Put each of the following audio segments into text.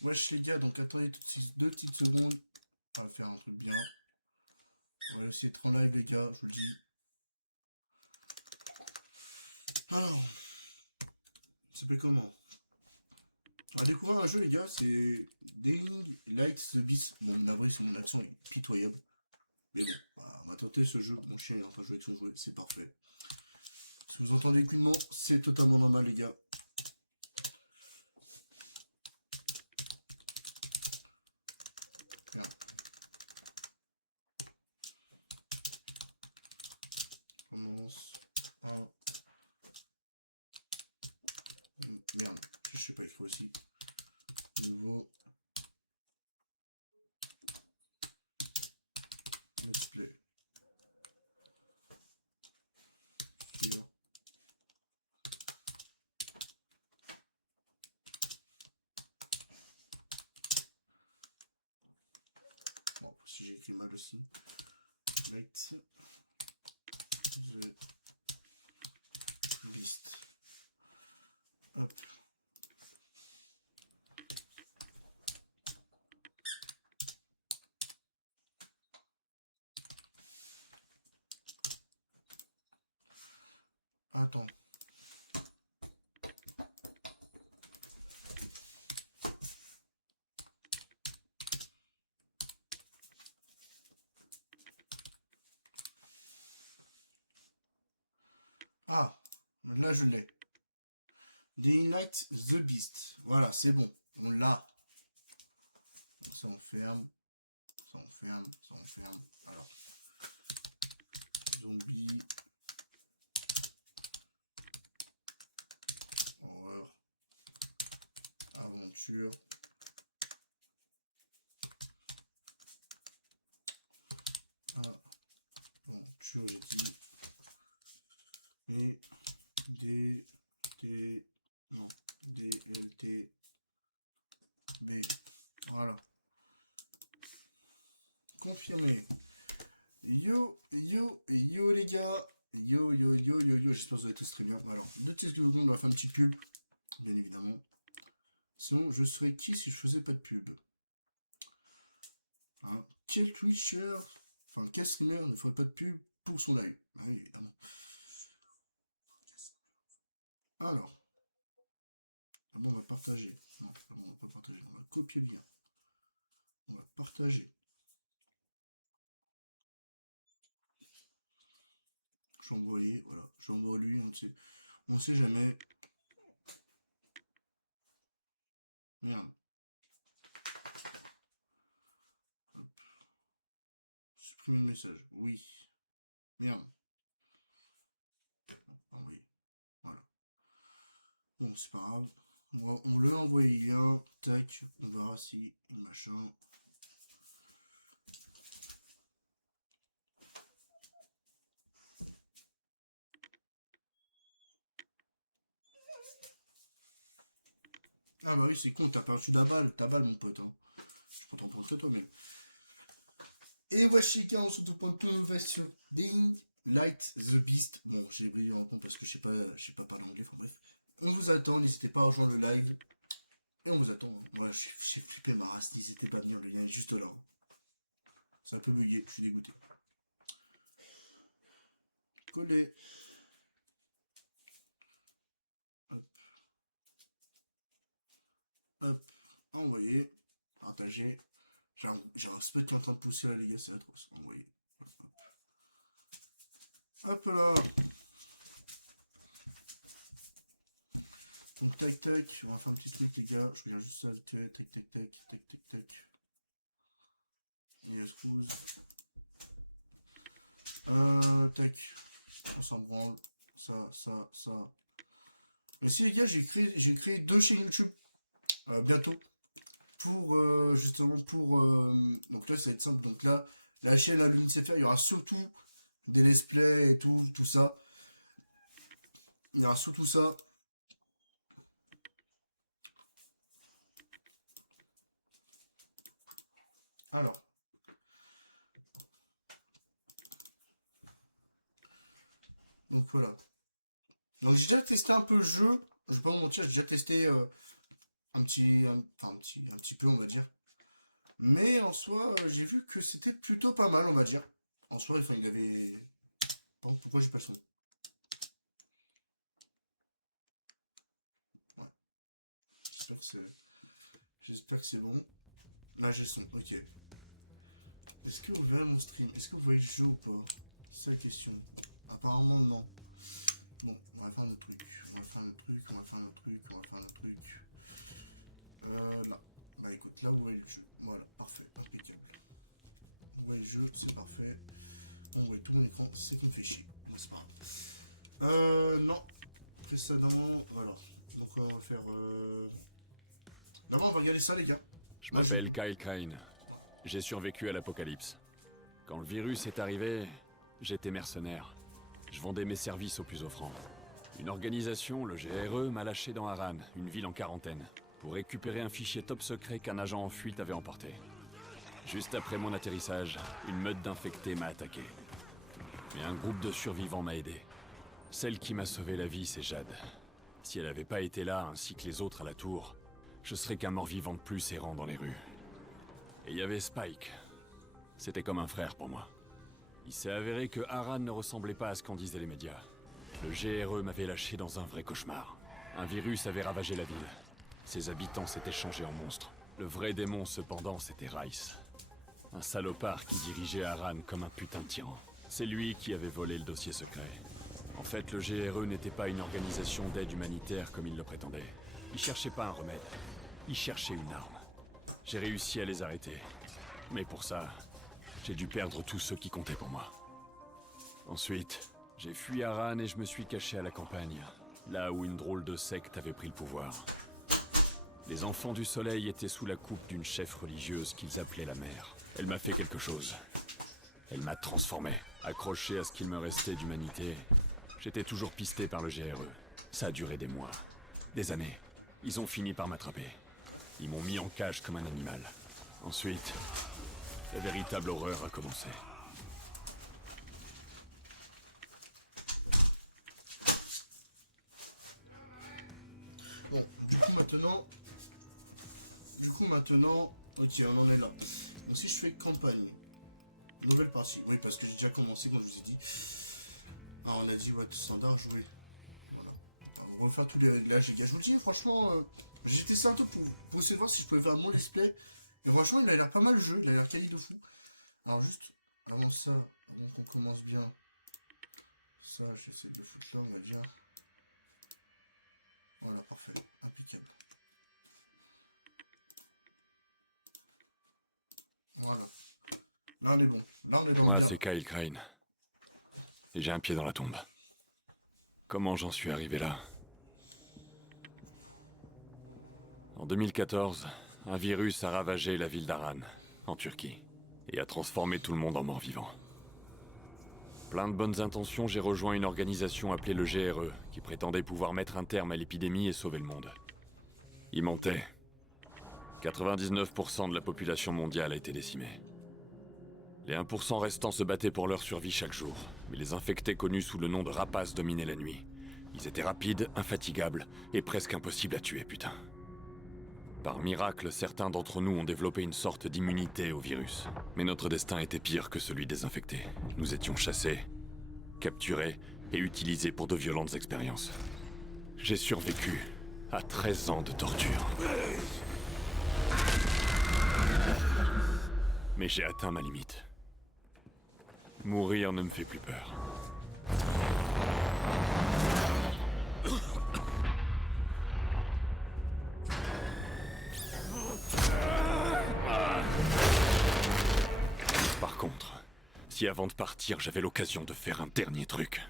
Wesh les gars, donc attendez tout de suite 2 petites secondes. On va faire un truc bien. On va essayer d'être en live les gars, je vous le dis. Alors, ça s'appelle comment? On va découvrir un jeu les gars, c'est Dying Light the Beast. Bon, navré si mon accent est pitoyable. Mais bon, on va tenter ce jeu. Mon chien est en train de jouer avec son jouet, c'est parfait. Si vous entendez couinement, c'est totalement normal les gars. Merde. Commence. Un. Merde, je sais pas écrire aussi. Nouveau. Let's play. Celui-là. Bon, si j'ai écrit mal aussi. Light the Beast. Hop. Attends. Ah, là je l'ai. Dying Light the Beast. Voilà, c'est bon. On l'a. Donc ça on ferme. Ça on ferme. Ça on ferme. Alors. Zombie. Horreur. Aventure. Aventure, j'ai dit. Et non, DLT B. Voilà. Confirmé. Yo les gars. Yo, j'espère que vous allez tous très bien. Alors, 2 petites secondes, on va faire une petite pub, bien évidemment. Sinon, je serais qui si je faisais pas de pub? Hein, quel Twitcher, enfin quel streamer ne ferait pas de pub pour son live? Bah oui, évidemment. Alors, on va partager. Non, on va pas partager, on va copier le lien. On va partager. J'envoie, voilà, j'envoie lui, on sait jamais. Merde. Hop. Supprimer le message, oui. Merde. Envoyer. Voilà. Bon, c'est pas grave. On le envoyer le lien. Tac. On verra si machin. Ah bah oui, c'est con, t'as perdu ta balle, mon pote. Hein. Je peux t'en prendre que toi, mais. Et wesh les gars, on se retrouve pour une toute nouvelle sur Dying Light the Beast. Bon, j'ai brillé en compte parce que je sais pas parler anglais, enfin bref. On vous attend, n'hésitez pas à rejoindre le live. Et on vous attend. Hein. Moi, j'ai flippé ma race, n'hésitez pas à venir, le lien est juste là. Hein. C'est un peu bugué, je suis dégoûté. Coller. Hop. Hop. Envoyer. Partager. J'ai un spot qui est en train de pousser là, les gars, c'est atroce. Envoyer. Hop. Hop là. Donc tac tac, on va faire un petit truc les gars, je regarde juste ça vite fait, tac tac tac, tac tac tac. Yes, cruise. Tac, on s'en branle, ça. Mais si les gars, j'ai créé 2 chaînes YouTube, bientôt, pour, justement, pour, donc là ça va être simple, donc là, la chaîne à l'UNICEF, il y aura surtout des let's play et tout ça. Il y aura surtout ça. Alors. Donc voilà. Donc j'ai déjà testé un peu le jeu. Je vais pas vous mentir, j'ai déjà testé un petit peu, on va dire. Mais en soi, j'ai vu que c'était plutôt pas mal, on va dire. En soi, enfin, il avait... Pourquoi j'ai pas le son? Ouais, j'espère que c'est... J'espère que c'est bon. Là, j'ai le son, ok. Est-ce que vous verrez mon stream? Est-ce que vous voyez le jeu ou pas? C'est la question. Apparemment, non. Bon, on va faire notre truc. On va faire notre truc, on va faire notre truc, on va faire notre truc. Là. Bah écoute, là vous voyez le jeu. Voilà, parfait, impeccable. Vous voyez le jeu, c'est parfait. On voit tout mon écran, c'est ça qui me fait chier. Moi, c'est pas grave. Non. Précédemment, alors. Donc on va faire... D'abord, on va regarder ça, les gars. Je Moi, m'appelle Kyle Crane. J'ai survécu à l'apocalypse. Quand le virus est arrivé, j'étais mercenaire. Je vendais mes services aux plus offrants. Une organisation, le GRE, m'a lâché dans Harran, une ville en quarantaine, pour récupérer un fichier top secret qu'un agent en fuite avait emporté. Juste après mon atterrissage, une meute d'infectés m'a attaqué. Mais un groupe de survivants m'a aidé. Celle qui m'a sauvé la vie, c'est Jade. Si elle n'avait pas été là, ainsi que les autres à la tour, je serais qu'un mort-vivant de plus errant dans les rues. Et il y avait Spike. C'était comme un frère pour moi. Il s'est avéré que Harran ne ressemblait pas à ce qu'en disaient les médias. Le GRE m'avait lâché dans un vrai cauchemar. Un virus avait ravagé la ville. Ses habitants s'étaient changés en monstres. Le vrai démon, cependant, c'était Rice. Un salopard qui dirigeait Harran comme un putain de tyran. C'est lui qui avait volé le dossier secret. En fait, le GRE n'était pas une organisation d'aide humanitaire comme il le prétendait. Ils cherchaient pas un remède. Ils cherchaient une arme. J'ai réussi à les arrêter. Mais pour ça, j'ai dû perdre tous ceux qui comptaient pour moi. Ensuite, j'ai fui Harran et je me suis caché à la campagne, là où une drôle de secte avait pris le pouvoir. Les enfants du soleil étaient sous la coupe d'une chef religieuse qu'ils appelaient la mère. Elle m'a fait quelque chose. Elle m'a transformé. Accroché à ce qu'il me restait d'humanité, j'étais toujours pisté par le GRE. Ça a duré des mois, des années. Ils ont fini par m'attraper. Ils m'ont mis en cage comme un animal. Ensuite, la véritable horreur a commencé. Bon, du coup maintenant, ok, on en est là. Donc si je fais campagne, nouvelle partie, oui, parce que j'ai déjà commencé, comme je vous ai dit. Ah, on a dit, ouais, standard, jouer. Voilà. On va refaire tous les réglages, les gars. Je vous le dis, franchement, j'ai testé un peu pour essayer de voir si je pouvais faire mon let's play. Et franchement, il a l'air pas mal le jeu, il a l'air quali de fou. Alors juste, avant ça, avant qu'on commence bien, ça, j'essaie de le foutre là, on va dire. Voilà, parfait, impeccable. Voilà. Là, on est bon. Là, on est dans le Moi, bien. c'est Kyle Crane. Et j'ai un pied dans la tombe. Comment j'en suis arrivé là? En 2014, un virus a ravagé la ville d'Harran, en Turquie, et a transformé tout le monde en mort-vivant. Plein de bonnes intentions, j'ai rejoint une organisation appelée le GRE, qui prétendait pouvoir mettre un terme à l'épidémie et sauver le monde. Ils mentaient. 99% de la population mondiale a été décimée. Les 1% restants se battaient pour leur survie chaque jour, mais les infectés connus sous le nom de rapaces dominaient la nuit. Ils étaient rapides, infatigables, et presque impossibles à tuer, putain. Par miracle, certains d'entre nous ont développé une sorte d'immunité au virus. Mais notre destin était pire que celui des infectés. Nous étions chassés, capturés et utilisés pour de violentes expériences. J'ai survécu à 13 ans de torture. Mais j'ai atteint ma limite. Mourir ne me fait plus peur. Par contre, si avant de partir, j'avais l'occasion de faire un dernier truc,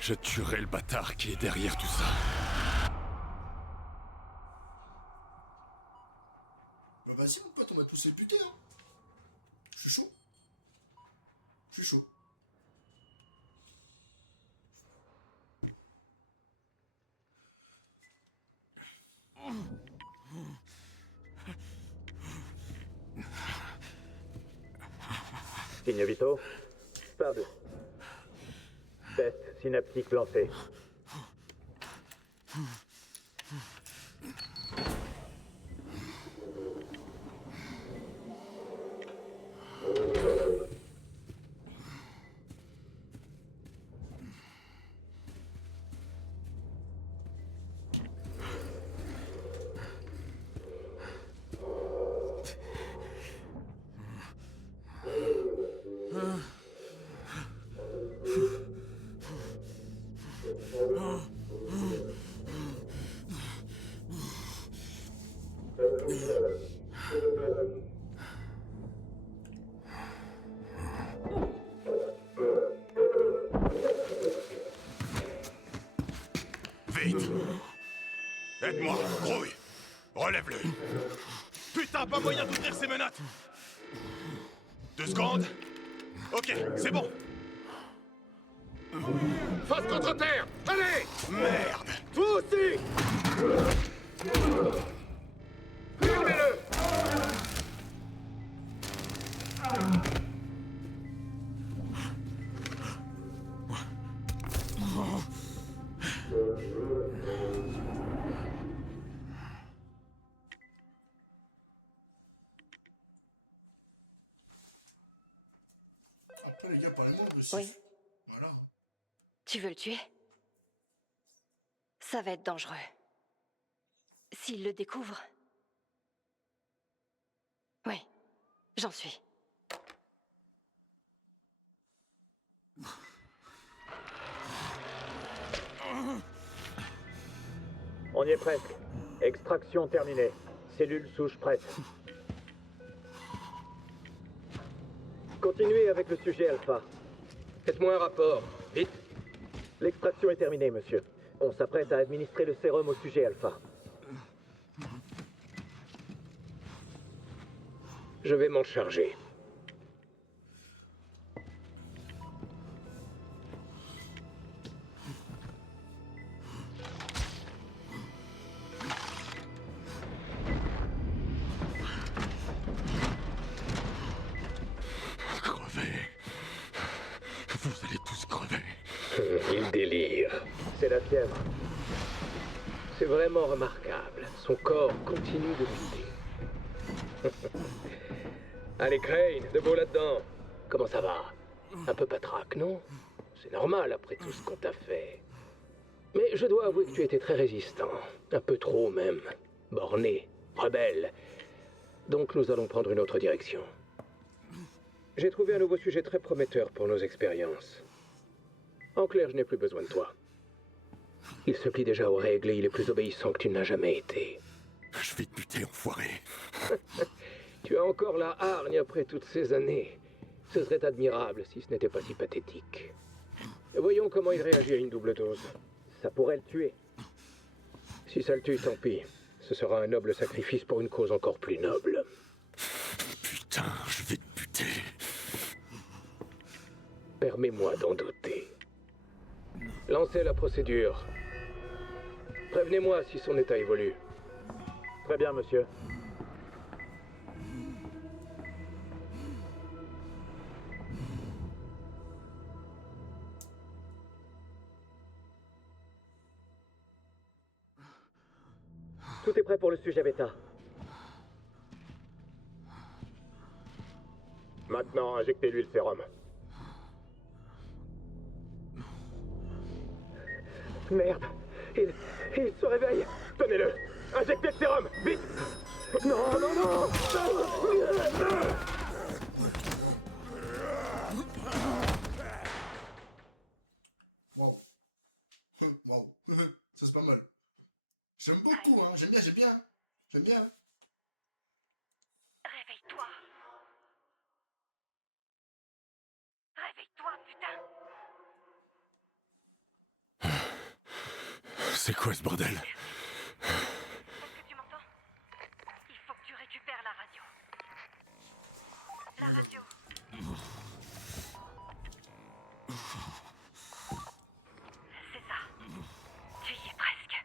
je tuerais le bâtard qui est derrière tout ça. Bah vas-y mon pote, on va tous les buter, hein. Je suis chaud. Je suis chaud. Signe vitaux. Pardon. Test synaptique lancé. Vite! Aide-moi, grouille! Relève-le! Putain, pas moyen d'ouvrir ces menottes! 2 secondes? Ok, c'est bon! Face contre terre! Allez! Merde! Vous aussi! Filmez-le! Après, les gars, parlez-moi aussi. Oui. Voilà. Hein. Tu veux le tuer? Ça va être dangereux. S'il le découvre... Oui, j'en suis. On y est presque. Extraction terminée. Cellule souche prête. Continuez avec le sujet alpha. Faites-moi un rapport. Vite! L'extraction est terminée, monsieur. On s'apprête à administrer le sérum au sujet alpha. Je vais m'en charger. Crevez. Vous allez tous crever. Il délire. C'est la fièvre. C'est vraiment remarquable. Son corps continue de lutter. Allez, Crane, debout là-dedans. Comment ça va? Un peu patraque, non? C'est normal après tout ce qu'on t'a fait. Mais je dois avouer que tu étais très résistant. Un peu trop même. Borné, rebelle. Donc nous allons prendre une autre direction. J'ai trouvé un nouveau sujet très prometteur pour nos expériences. En clair, je n'ai plus besoin de toi. Il se plie déjà aux règles et il est plus obéissant que tu n'as jamais été. Je vais te buter, enfoiré. Tu as encore la hargne après toutes ces années. Ce serait admirable si ce n'était pas si pathétique. Voyons comment il réagit à une double dose. Ça pourrait le tuer. Si ça le tue, tant pis. Ce sera un noble sacrifice pour une cause encore plus noble. Putain, je vais te buter. Permets-moi d'en douter. Lancez la procédure. Prévenez-moi si son état évolue. Très bien, monsieur. Tout est prêt pour le sujet bêta. Maintenant, injectez-lui le sérum. Merde, il se réveille. Tenez-le. Injectez le sérum, vite. Non, non, non. Ouais, waouh. Waouh. Waouh. Ça, c'est pas mal. J'aime beaucoup, hein. J'aime bien, j'aime bien. J'aime bien. Réveille-toi. Réveille-toi, putain. C'est quoi ce bordel? Tu m'entends? Il faut que tu récupères la radio. Ouais, Radio. C'est ça. Tu y es presque.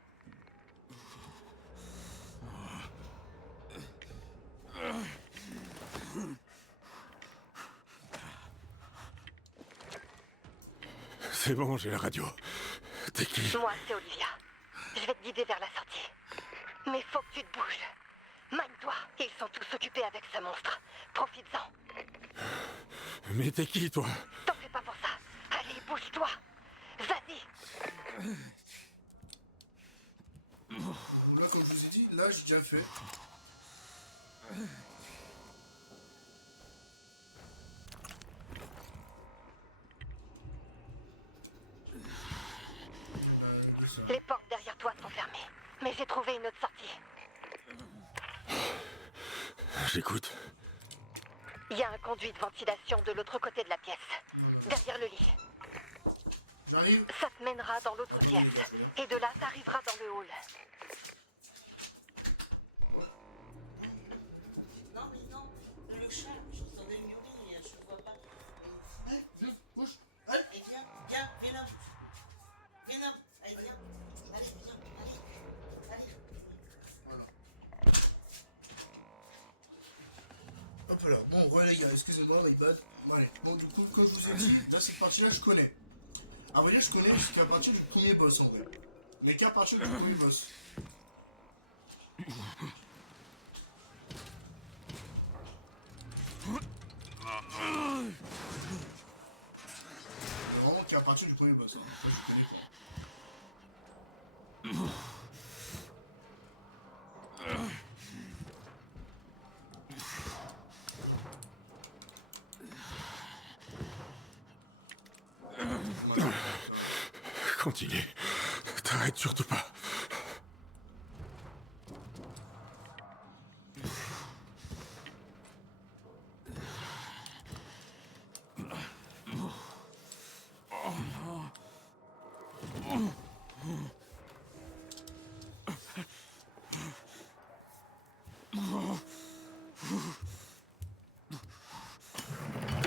C'est bon, j'ai la radio. T'es qui? Moi, c'est Olivia. Je vais te guider vers la sortie. Mais faut que tu te bouges. Mine-toi. Ils sont tous occupés avec ce monstre. Profites-en. Mais t'es qui, toi? T'en fais pas pour ça. Allez, bouge-toi. Vas-y. Donc là, comme je vous ai dit, là, j'ai déjà fait. Les portes derrière toi sont fermées. Mais j'ai trouvé une autre sortie. J'écoute. Il y a un conduit de ventilation de l'autre côté de la pièce. Non, non, non. Derrière le lit. J'arrive. Ça te mènera dans l'autre Attendez, les pièce. gars, je reviens. Et de là, t'arriveras dans le hall. Non, mais non, le chat, j'entendais miauler et je le vois pas. Mais... Allez, viens, bouge. Allez. Et viens là. Viens là, allez, viens. Allez, viens, allez. Voilà. Hop là. Bon, ouais, les gars, excusez-moi, my bad. Bon, allez. Bon, du coup, comme je vous ai dit, là, cette partie-là, je connais. À vrai dire, je connais jusqu'à partir du premier boss, en vrai. Mais qu'à partir du premier boss. Mais vraiment qu'à partir du premier boss. Hein. Après, je connais pas. Voilà, c'est vrai. Continue. T'arrêtes surtout pas.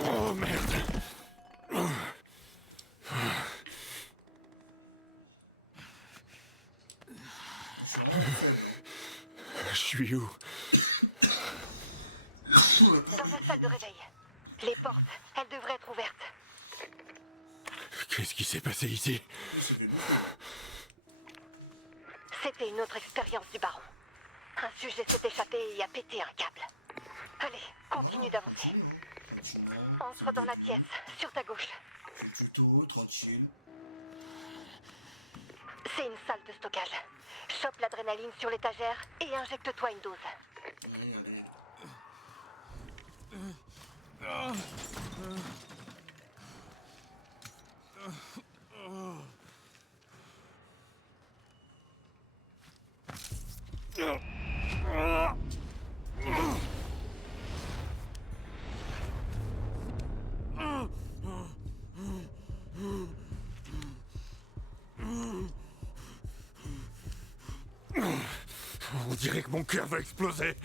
Oh merde. Je suis vraiment faible. Hein. Je suis où? Dans une salle de réveil. Les portes, elles devraient être ouvertes. Qu'est-ce qui s'est passé ici? Il s'est fait bouffer. Lui. C'était une autre expérience du baron. Un sujet s'est échappé et a pété un câble. Allez, continue Voilà, d'avancer. continue. Hein. Tranquillement. C'est le Entre dans la début. pièce, sur ta gauche. C'est le tuto, tranquille. C'est une salle de stockage. Chope l'adrénaline sur l'étagère et injecte-toi une dose. Oui, allez. On dirait que mon cœur va exploser.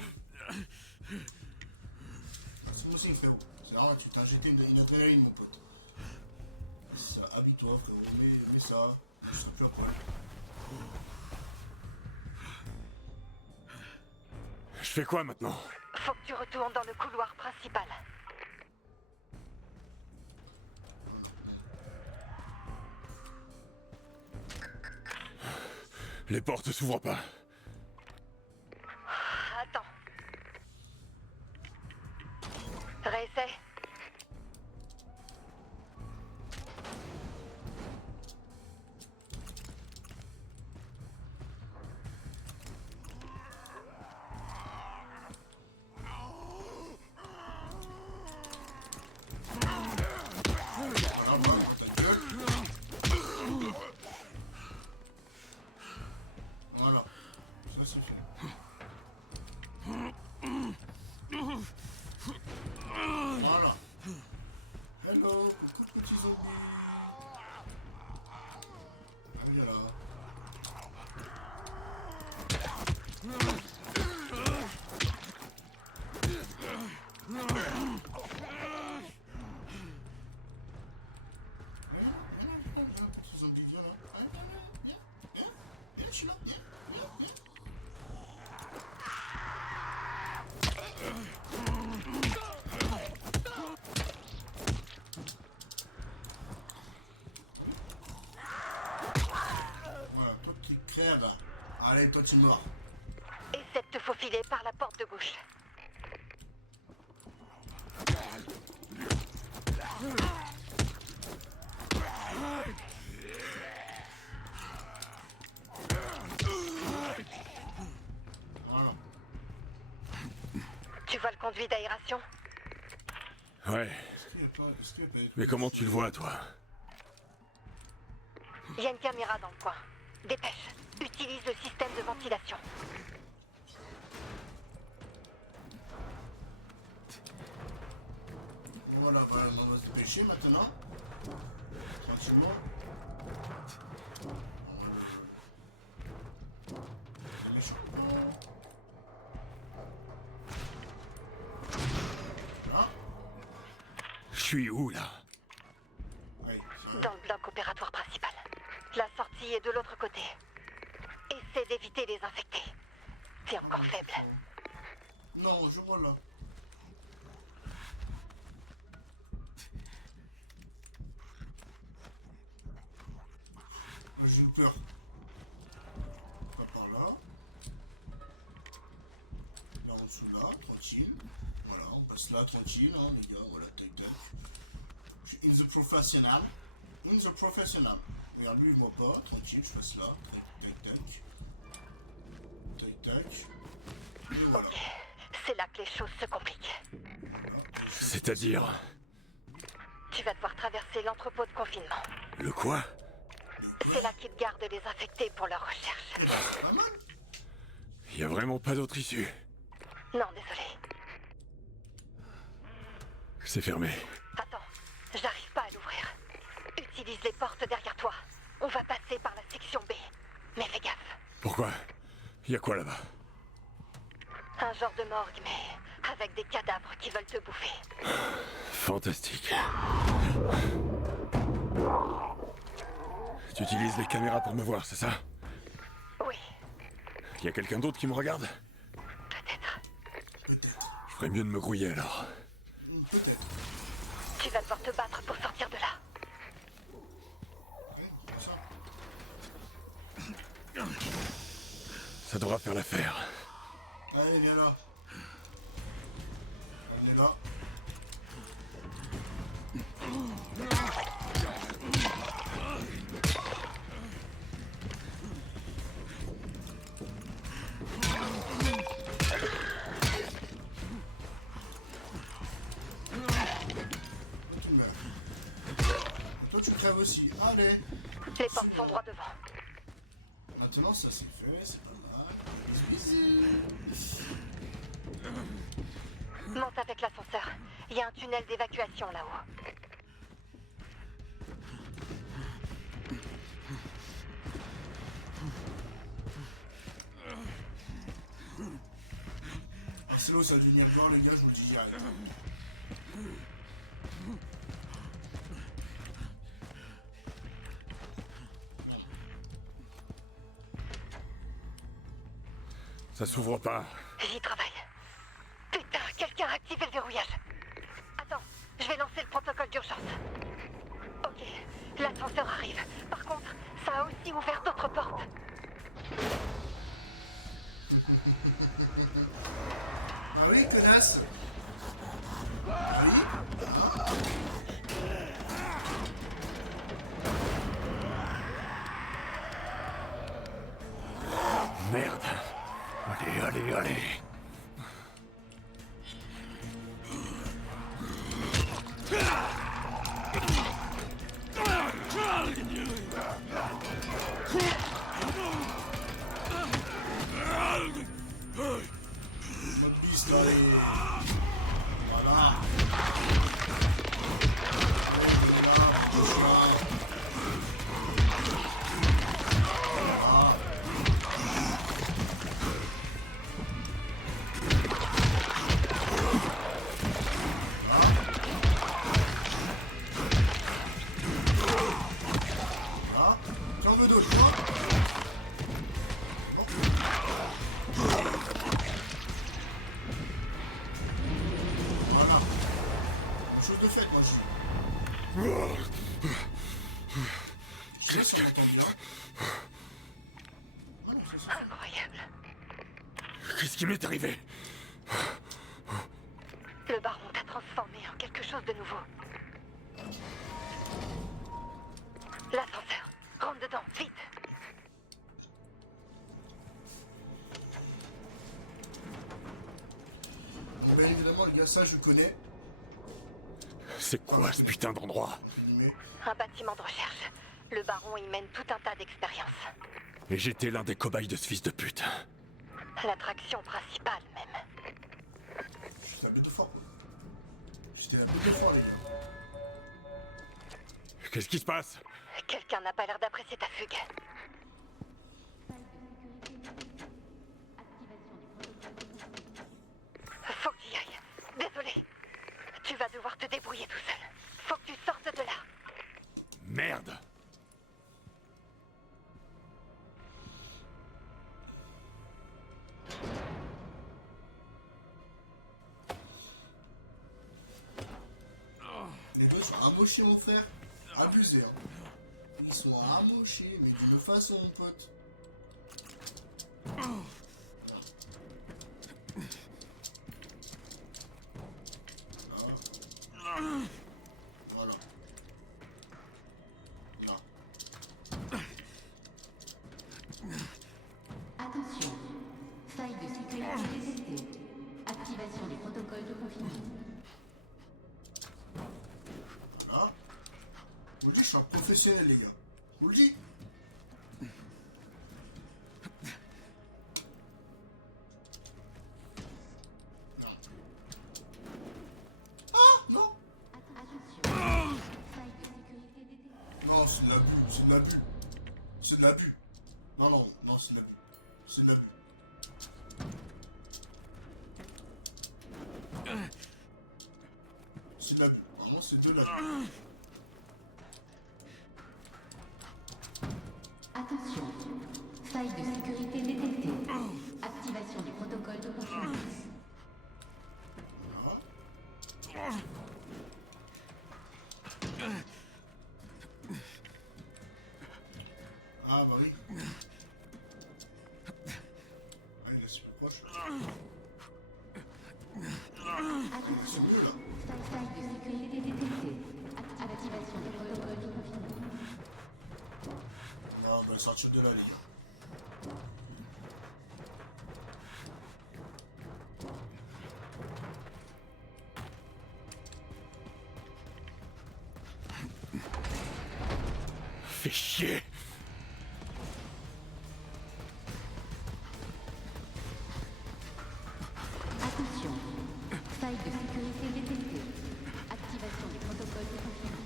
Ah, c'est moi aussi, frérot. C'est vrai, tu t'as injecté une adrénaline, mon pote. C'est ça, habille-toi, frérot. Mets ça. Moi, je serai plus à poil. Je fais quoi maintenant? Faut que tu retournes dans le couloir principal. Voilà, bon. Les portes s'ouvrent pas. Attends. Réessaie. Voilà, bam, dans ta gueule. Voilà. Ça, c'est fait. Voilà. Hello, coucou petit zombie. Ah, viens là. Ah, viens là, petit zombie, viens là. Ah, viens, je suis là, viens. Voilà, toi tu crèves. Allez, toi tu meurs. Essaie de te faufiler par la porte de gauche. Voilà. Tu vois le conduit d'aération? Ouais. Est-ce qu'il y a pas des trucs Mais à comment tu le fouiller? vois, toi? Il y a une caméra dans le coin. Dépêche. Utilise le système de ventilation. Bon voilà, on va se dépêcher maintenant. Tranquillement. On va le... Il est méchant ou pas? Là. Je suis où, là? Oui, c'est vrai. Dans le bloc opératoire principal. La sortie est de l'autre côté. Essaie d'éviter les infectés. T'es Ah encore bon, je sais faible. pas. Non, je vois là. J'ai eu peur. Pas par là. Là en dessous, là, tranquille. Voilà, on passe là, tranquille, hein, les gars. Voilà, tac tac. Je suis in the professional. In the professional. Regarde, lui, il voit pas. Tranquille, je passe là. Tac tac tac. Tac tac. Et voilà. C'est là que les choses se compliquent. Voilà. Et je crois que C'est-à-dire par là. Tu vas devoir traverser l'entrepôt de confinement. Le quoi? De quoi? C'est là qu'ils gardent les infectés pour leur recherche. Eh ben, c'est pas mal. Y a vraiment pas d'autre issue. Non, désolé. C'est fermé. Attends, j'arrive pas à l'ouvrir. Utilise les portes derrière toi. On va passer par la section B. Mais fais gaffe. Pourquoi? Y a quoi là-bas? Un genre de morgue, mais avec des cadavres qui veulent te bouffer. Fantastique. Tu utilises les caméras pour me voir, c'est ça? Oui, Y a quelqu'un d'autre qui me regarde? peut-être. Peut-être. Je ferais mieux de me grouiller alors. Peut-être. Tu vas devoir te battre pour sortir de là. Oui, prends ça. Ça devra faire l'affaire. Allez, viens là. Venez là. Toi tu meurs. Et toi tu crèves aussi. Allez. Les portes sont Suivant. droit devant. Maintenant ça c'est fait, c'est pas mal. Bisous bisous. Monte avec l'ascenseur. Il y a un tunnel d'évacuation là-haut. Ah c'est là où ça va devenir gore les gars, je vous le dis direct. Hein. Non. Ça s'ouvre pas. J'y travaille. Putain, quelqu'un a activé le verrouillage. Attends, je vais lancer le protocole d'urgence. Ok, l'ascenseur arrive. Par contre, ça a aussi ouvert d'autres portes. Ah oui, connasse. Ah oui. Hein. Merde. Allez, allez, allez. Mode beast, allez. Voilà. Allez, venez là, bande de chiens. Voilà. Là. Là. Qui en veut d'autres, toi? C'est bon. Voilà. Une chose de faite, moi je dis. Je sais pas si on m'entend bien. Voilà, ça se fait. Incroyable. Qu'est-ce qui m'est arrivé? Le baron t'a transformé en quelque chose de nouveau. L'ascenseur. Rentre dedans, vite. Donc bien évidemment les gars, ça je connais, C'est Enfin, quoi je ce connais. putain d'endroit? entre guillemets. Un bâtiment de recherche. Le baron y mène tout un tas d'expériences. Et j'étais l'un des cobayes de ce fils de pute. L'attraction principale, même. J'étais à bête de fort quoi. J'étais à bête de fort les gars. Qu'est-ce qui se passe? Quelqu'un n'a pas l'air d'apprécier ta fugue. Faut que j'y aille. Désolé. Tu vas devoir te débrouiller tout seul. Faut que tu sortes de là. Merde! Les deux sont amochés mon frère. Abusés hein. Ils sont amochés, mais d'une façon mon pote. Merde. Voilà. Voilà. Là. Attention, faille de sécurité détectée. Activation du protocole de confinement. Voilà. Je vous le dis, je suis un professionnel, les gars. Je vous le dis. Non. Ah, non. Non, c'est de l'abus, c'est de l'abus. C'est de l'abus. Non, non, non, c'est de l'abus. C'est de l'abus. C'est de l'abus. Vraiment, c'est de l'abus. Attention, faille de sécurité détectée. Activation du protocole de confinement. Voilà. Ah bah oui. Ah là c'est plus proche là. Ah là c'est mieux là. Faille de sécurité détectée. Activation du protocole de confinement. Bon, on va sortir de là les gars. Fais chier! Attention, faille de sécurité détectée. Activation du protocole de confinement.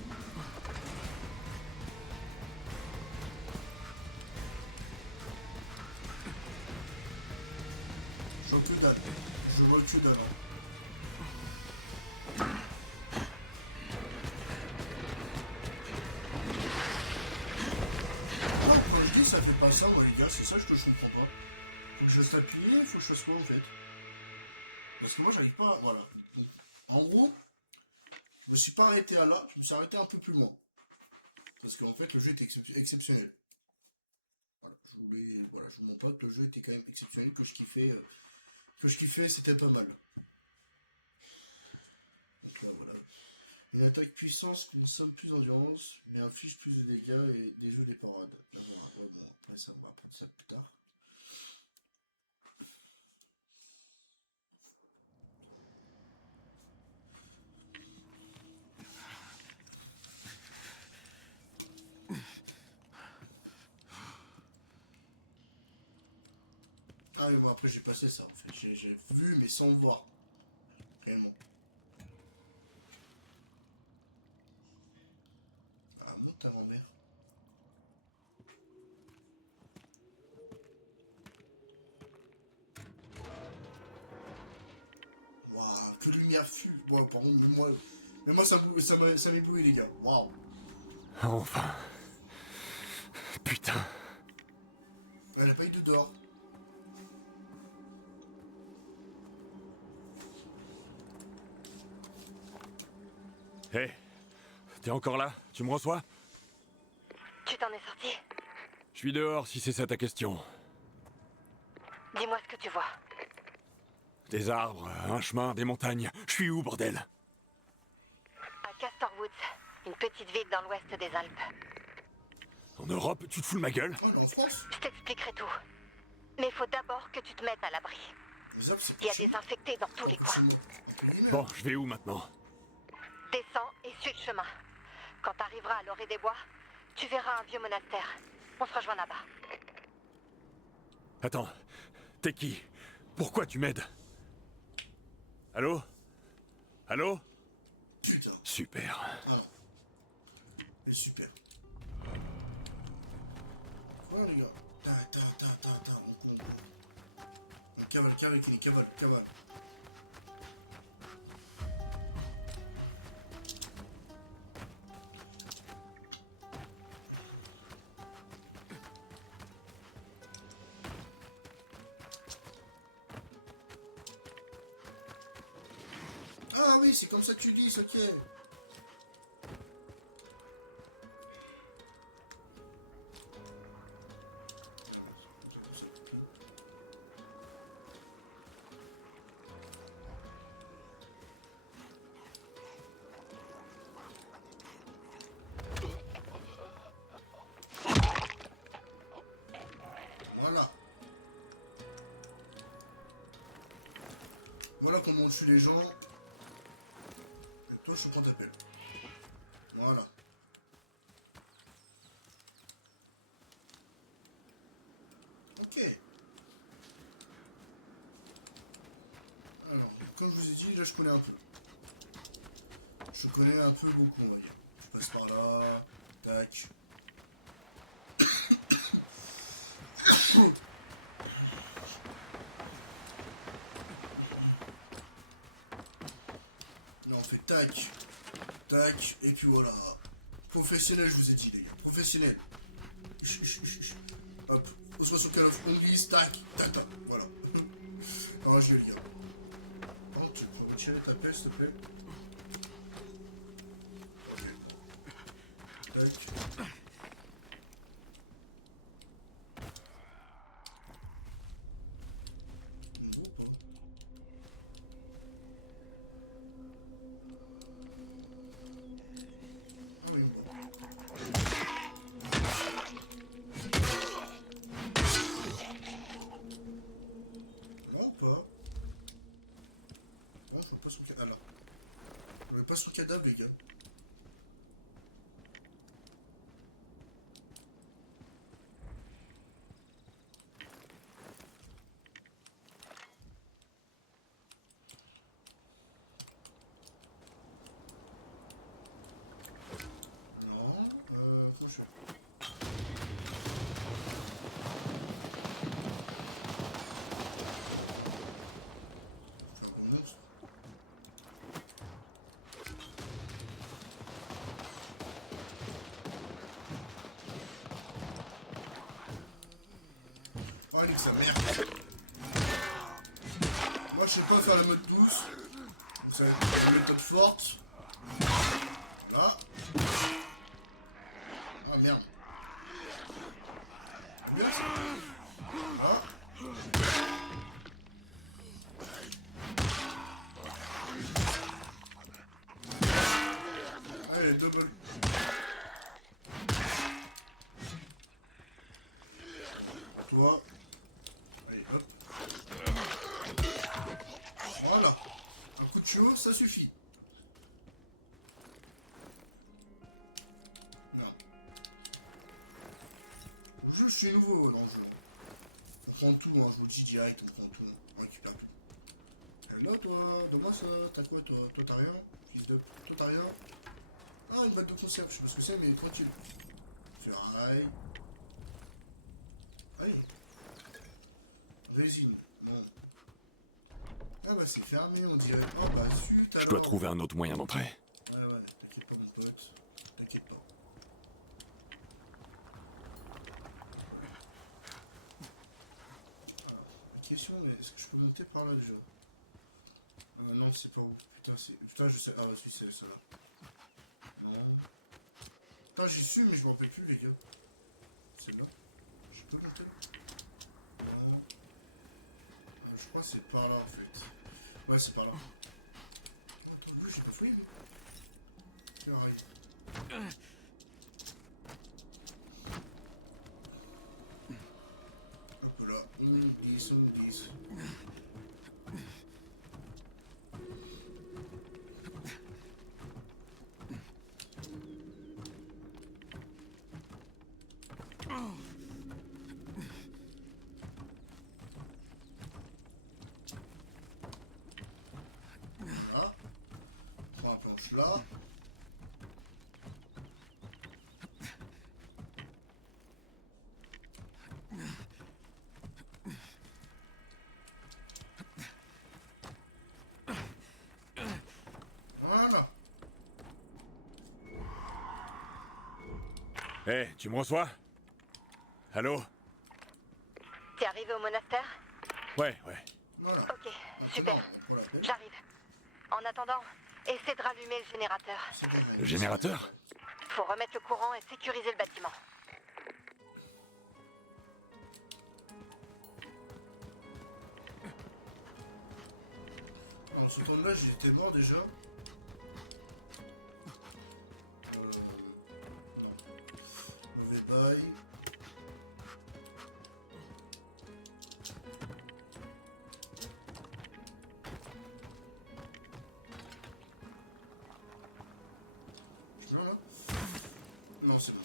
Je vois que dalle. Je vois que dalle hein. Pourquoi quand je dis ça fait pas ça moi les gars, c'est ça que je comprends pas. Faut que je reste appuyé, faut que je fasse quoi en fait? Parce que moi j'arrive pas, voilà. Donc en gros, je me suis pas arrêté à là, je me suis arrêté un peu plus loin. Parce qu'en fait le jeu était exceptionnel. Voilà, je vous montre pas que le jeu était quand même exceptionnel, que je kiffais, c'était pas mal. Donc là voilà. Une attaque puissance consomme plus d'endurance, mais inflige plus de dégâts et déjoue des parades. Là voilà, ouais, bon, après ça on va apprendre ça plus tard. Ah mais bon après j'ai passé ça en fait. J'ai vu mais sans voir. Réellement. Ah monte ta grand-mère. Waouh, que lumière fut. Wow, par contre, mais moi ça m'éblouit les gars. Waouh. Enfin. Putain. Elle a pas eu de dehors. Hé, t'es encore là? Tu me reçois? Tu t'en es sorti? Je suis dehors si c'est ça ta question. Dis-moi ce que tu vois. Des arbres, un chemin, des montagnes. Je suis où, bordel? À Castor Woods, une petite ville dans l'ouest des Alpes. En Europe, tu te fous de ma gueule? Oh, elle est en France? Je t'expliquerai tout. Mais il faut d'abord que tu te mettes à l'abri. Les Alpes, c'est Il pas y a chez des moi. infectés dans tous Un les peu coins. chez moi. Un peu guillemets. Bon, je vais où maintenant? Descends et suis le chemin. Quand t'arriveras à l'orée des bois, tu verras un vieux monastère. On se rejoint là-bas. Attends, t'es qui? Pourquoi tu m'aides? Allô? Allô? Putain. Super. Ah non. C'est super. Quoi, les gars? On court. On cavale, Kenny, cavale. Ah oui, c'est comme ça que tu dis, ok. Ah merde, comme ça pour ça pipi. Voilà. Voilà comment on tue les gens. Et toi, je prends ta pelle. Voilà. Ok. Alors, comme je vous ai dit, là, je connais un peu. Je connais un peu beaucoup, on va dire. Je passe par là. Tac. Là, on fait tac. Tac. Et puis voilà. Professionnel, je vous ai dit, les gars. Professionnel. Hop. On se voit sur Call of, on glisse, tac, tata. Voilà. Non, je les gars. Oh, tu peux retirer ta pelle, s'il te plaît? Ok, bon. Tac. Nouveau ou pas? Ah oui, bon. Non ou pas? Bon, je vois pas son cadavre. Ah là. Je vois pas son cadavre, les gars. Non. Comment je fais? Comment pas? Faire un monstre. Oh, allez, que sa mère. Moi, je sais pas faire la mode douce. Donc, ça va être la méthode forte. Voilà. Ah, merde. Ah, bien, ça. Voilà. Allez, double. Bon, pour toi. Allez, hop. Voilà. Un coup de tuyau, ça suffit. Non. Je suis nouveau dans le jeu. Hein. On prend tout, hein. Je vous le dis direct, on prend tout. Hein. On récupère tout. Hello, toi. Donne-moi ça. T'as quoi, toi? Toi, t'as rien? Fils de... Toi, t'as rien? Ah, une boîte de conserve. Je sais pas ce que c'est, mais tranquille. Ferraille. Allez. Résine. Bon. Ah bah c'est fermé, on dirait. Ah bah zut alors. Je dois trouver un autre moyen d'entrer. Ouais, t'inquiète pas mon pote. T'inquiète pas. Hop là. Alors, la question est, est-ce que je peux monter par là déjà? Non, c'est pas où. Putain, c'est... Putain, je sais... Ah oui, c'est ça là. Non. Putain, j'y suis, mais je m'en rappelle plus, les gars. Celle-là. Je peux monter là? Non. Ah, je crois que c'est par là, en fait. Ouais, c'est par là. Oh, attends, lui, j'ai pas fouillé, lui. Ferraille. Hop là, on glisse. Voilà. On prend la planche là. Voilà. Hé, tu me reçois? Allô? T'es arrivé au monastère? Ouais. Voilà. Ok. Maintenant, super. on prend l'appel. J'arrive. En attendant, essaie de rallumer le générateur. C'est bien Le générateur? Faut remettre le courant et sécuriser le bâtiment. Alors, ce temps de là, j'étais mort déjà. Non. Mauvais bail. Je meurs là? Non, c'est bon.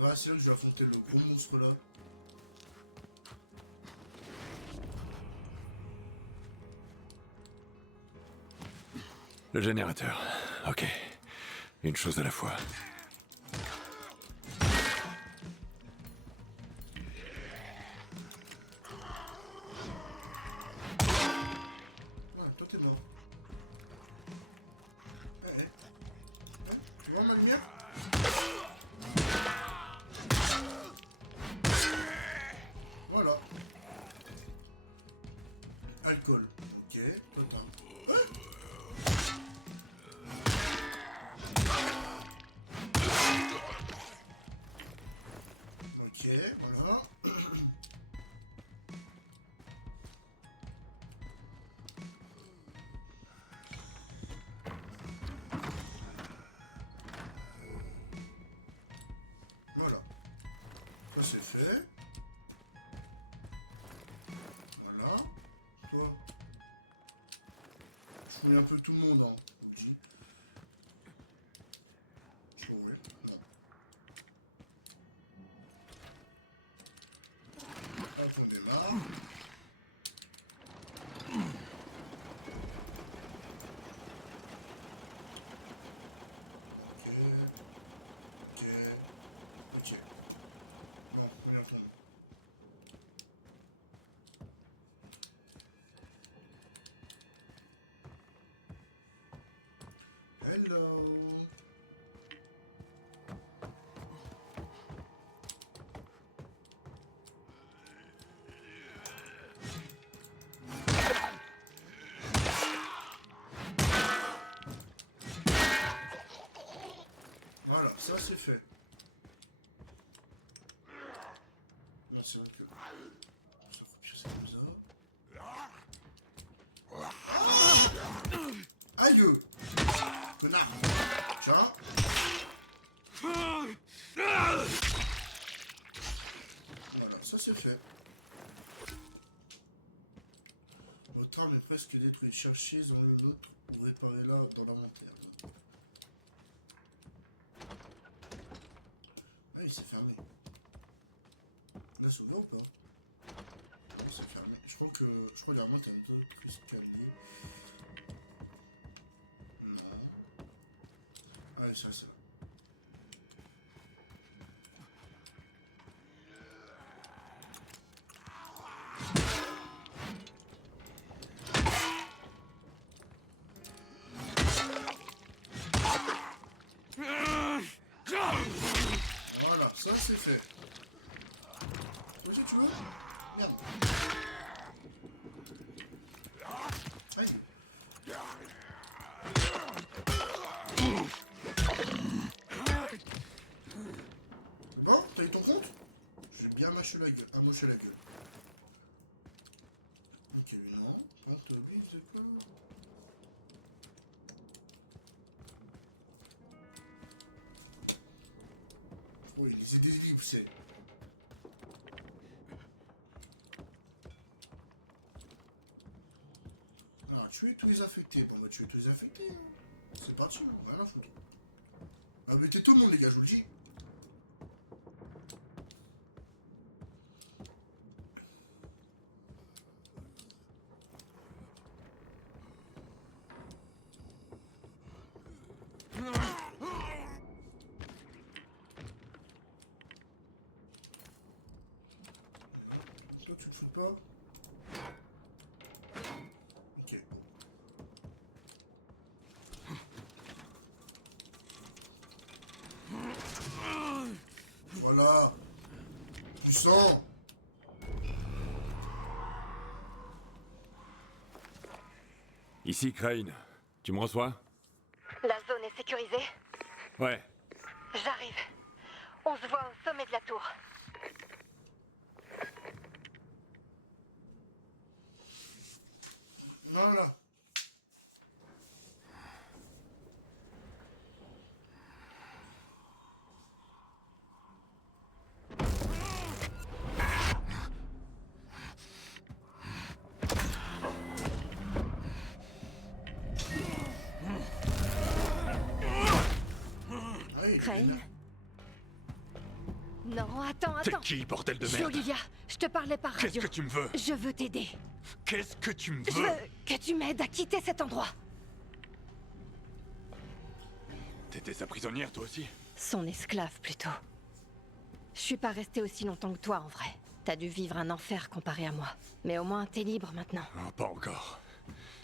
Ah, c'est là que je vais affronter le gros monstre là. Le générateur. Ok. Une chose à la fois. Ouais, toi t'es mort. Tu vois ma lumière? Voilà. Alcool. Ok, toi t'as... Ok, voilà. Voilà. Ça c'est fait. Voilà. Toi. Je fouille un peu tout le monde, hein, je vous le dis. Je pourrais. Non. Hop, on démarre. Ok. Bon, on y retourne. Hello. Voilà, ça c'est fait. Non, c'est vrai que... Ça faut pire, c'est comme ça. Ah, aïe! Connard! Tiens! Voilà, ça c'est fait. Votre arme est presque détruite. Cherchez-en une autre ou réparez-la dans l'inventaire. Ah, il s'est fermé. Là, c'est ouvert ou pas? Non, c'est fermé. Je crois derrière moi, t'as un autre escalier. Non. Ah oui, ça, c'est là. Voilà, ça c'est fait. Toi aussi tu veux? Merde. Aïe. C'est bon? T'as eu ton compte? J'ai bien amoché la gueule. Ok, lui non. Par contre, lui, il faisait quoi? Oui, il lisait des livres, c'est. Alors, tuer tous les infectés. Bon, bah, tuer tous les infectés. Hein. C'est parti, hein. Rien à foutre. Ah, mettez tout le monde, les gars, je vous le dis. Voilà. Toi, tu te fous pas? Ok, bon. Voilà. Puissant. Ici, Crane. Tu me reçois? La zone est sécurisée. Ouais. J'arrive. On se voit au sommet de la tour. Voilà. Ah, il est Crane. vénère. Non, attends. T'es qui, bordel de Je suis merde? Olivia. Je te parlais par Qu'est-ce radio. que tu me veux? Je veux t'aider. Qu'est-ce que tu me Je veux? veux que tu m'aides à quitter cet endroit. T'étais sa prisonnière, toi aussi? Son esclave, plutôt. Je suis pas restée aussi longtemps que toi, en vrai. T'as dû vivre un enfer comparé à moi. Mais au moins, t'es libre maintenant. Oh, pas encore.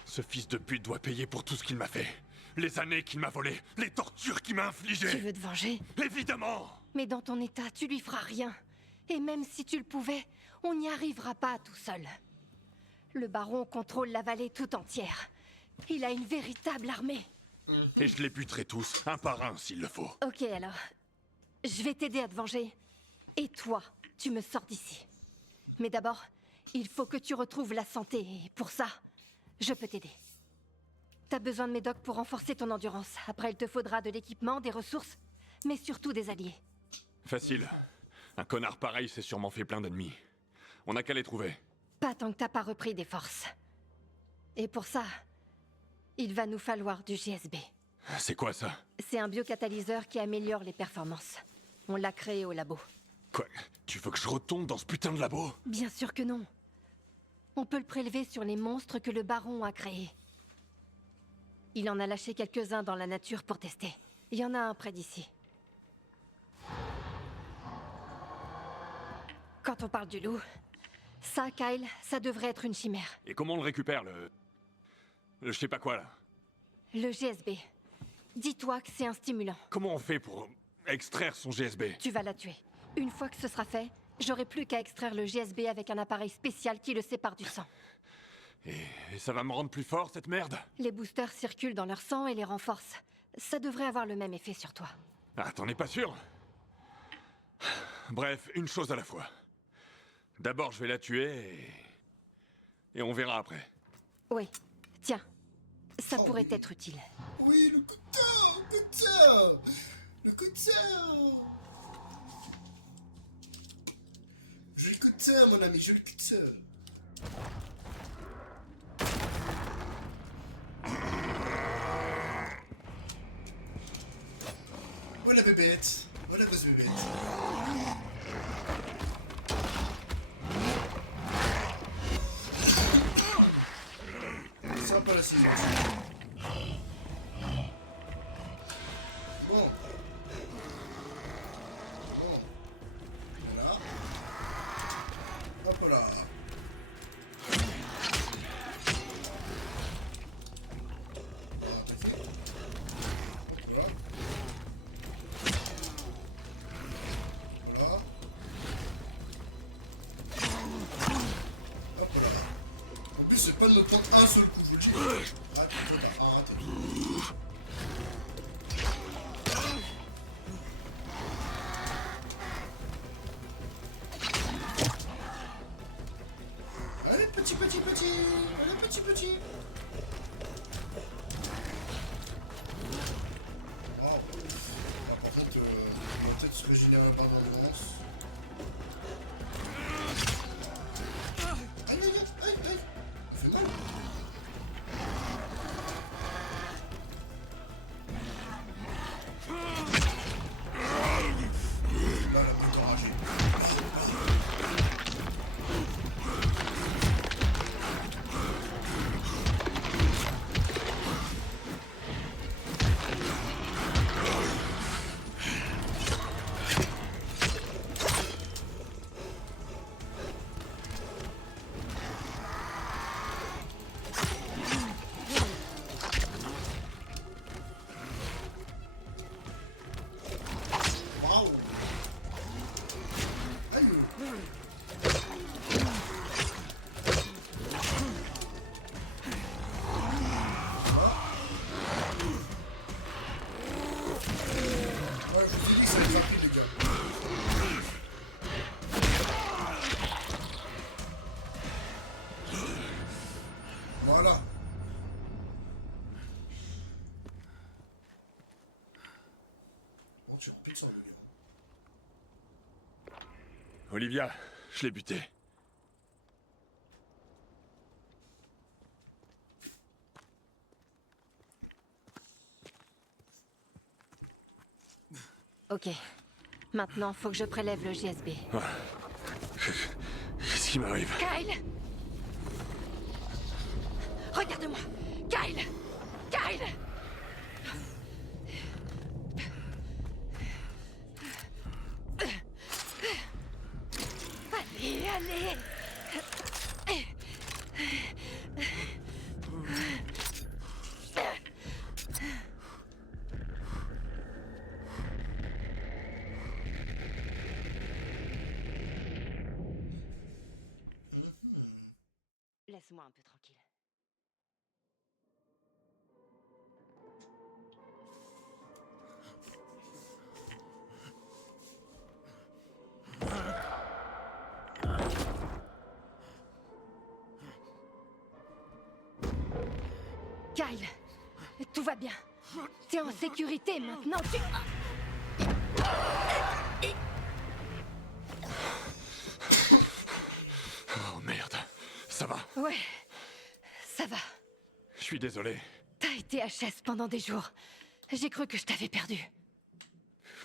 Ce fils de pute doit payer pour tout ce qu'il m'a fait. Les années qu'il m'a volées, les tortures qu'il m'a Tu infligées. veux te venger? Évidemment! Mais dans ton état, tu lui feras rien. Et même si tu le pouvais, on n'y arrivera pas tout seul. Le baron contrôle la vallée tout entière. Il a une véritable armée. Et je les buterai tous, un par un s'il le faut. Ok, alors. Je vais t'aider à te venger. Et toi, tu me sors d'ici. Mais d'abord, il faut que tu retrouves la santé. Et pour ça, je peux t'aider. T'as besoin de médocs pour renforcer ton endurance. Après, il te faudra de l'équipement, des ressources, mais surtout des alliés. Facile. Un connard pareil s'est sûrement fait plein d'ennemis. On n'a qu'à les trouver. Pas tant que t'as pas repris des forces. Et pour ça, il va nous falloir du GSB. C'est quoi ça? C'est un biocatalyseur qui améliore les performances. On l'a créé au labo. Quoi? Tu veux que je retombe dans ce putain de labo? Bien sûr que non. On peut le prélever sur les monstres que le baron a créés. Il en a lâché quelques-uns dans la nature pour tester. Il y en a un près d'ici. Quand on parle du loup, ça, Kyle, ça devrait être une chimère. Et comment on le récupère, le je sais pas quoi, là? Le GSB. Dis-toi que c'est un stimulant. Comment on fait pour extraire son GSB? Tu vas la tuer. Une fois que ce sera fait, j'aurai plus qu'à extraire le GSB avec un appareil spécial qui le sépare du sang. Et ça va me rendre plus fort, cette merde? Les boosters circulent dans leur sang et les renforcent. Ça devrait avoir le même effet sur toi. Ah, t'en es pas sûr? Bref, une chose à la fois. D'abord, je vais la tuer et on verra après. Oui, tiens. Ça Oh pourrait oui. être utile. Oui, le couteau, couteau, le couteau. Joli couteau, mon ami, joli couteau. Oh la bébête, oh la grosse bébête. Sympa la cinématique. Bon. Bon. Voilà. Hop là. On va attaquer. Hop là. Hop là. Hop là. Mon but c'est pas de me prendre un seul coup, je vous le dis. Ah, trop tard. Ah, raté. Allez, petit. Allez, petit. Waouh. Moi, par contre, on va peut-être se régénérer la barre d'endurance. Aïe. Ça fait mal. Là, la botte enragée. Là. Waouh. Aïe. Voilà. Ouais, je vous ai dit que ça va être rapide, les gars. Voilà. Bon, tu es rempli de sang, le gars. Olivia, je l'ai buté. Ok. Maintenant, faut que je prélève le JSB. Qu'est-ce qui m'arrive? Kyle! Regarde-moi! Kyle! Allez! Laisse-moi un peu tranquille. Kyle, tout va bien. T'es en sécurité maintenant, Oh merde, ça va. Ouais, ça va. Je suis désolé. T'as été HS pendant des jours. J'ai cru que je t'avais perdu.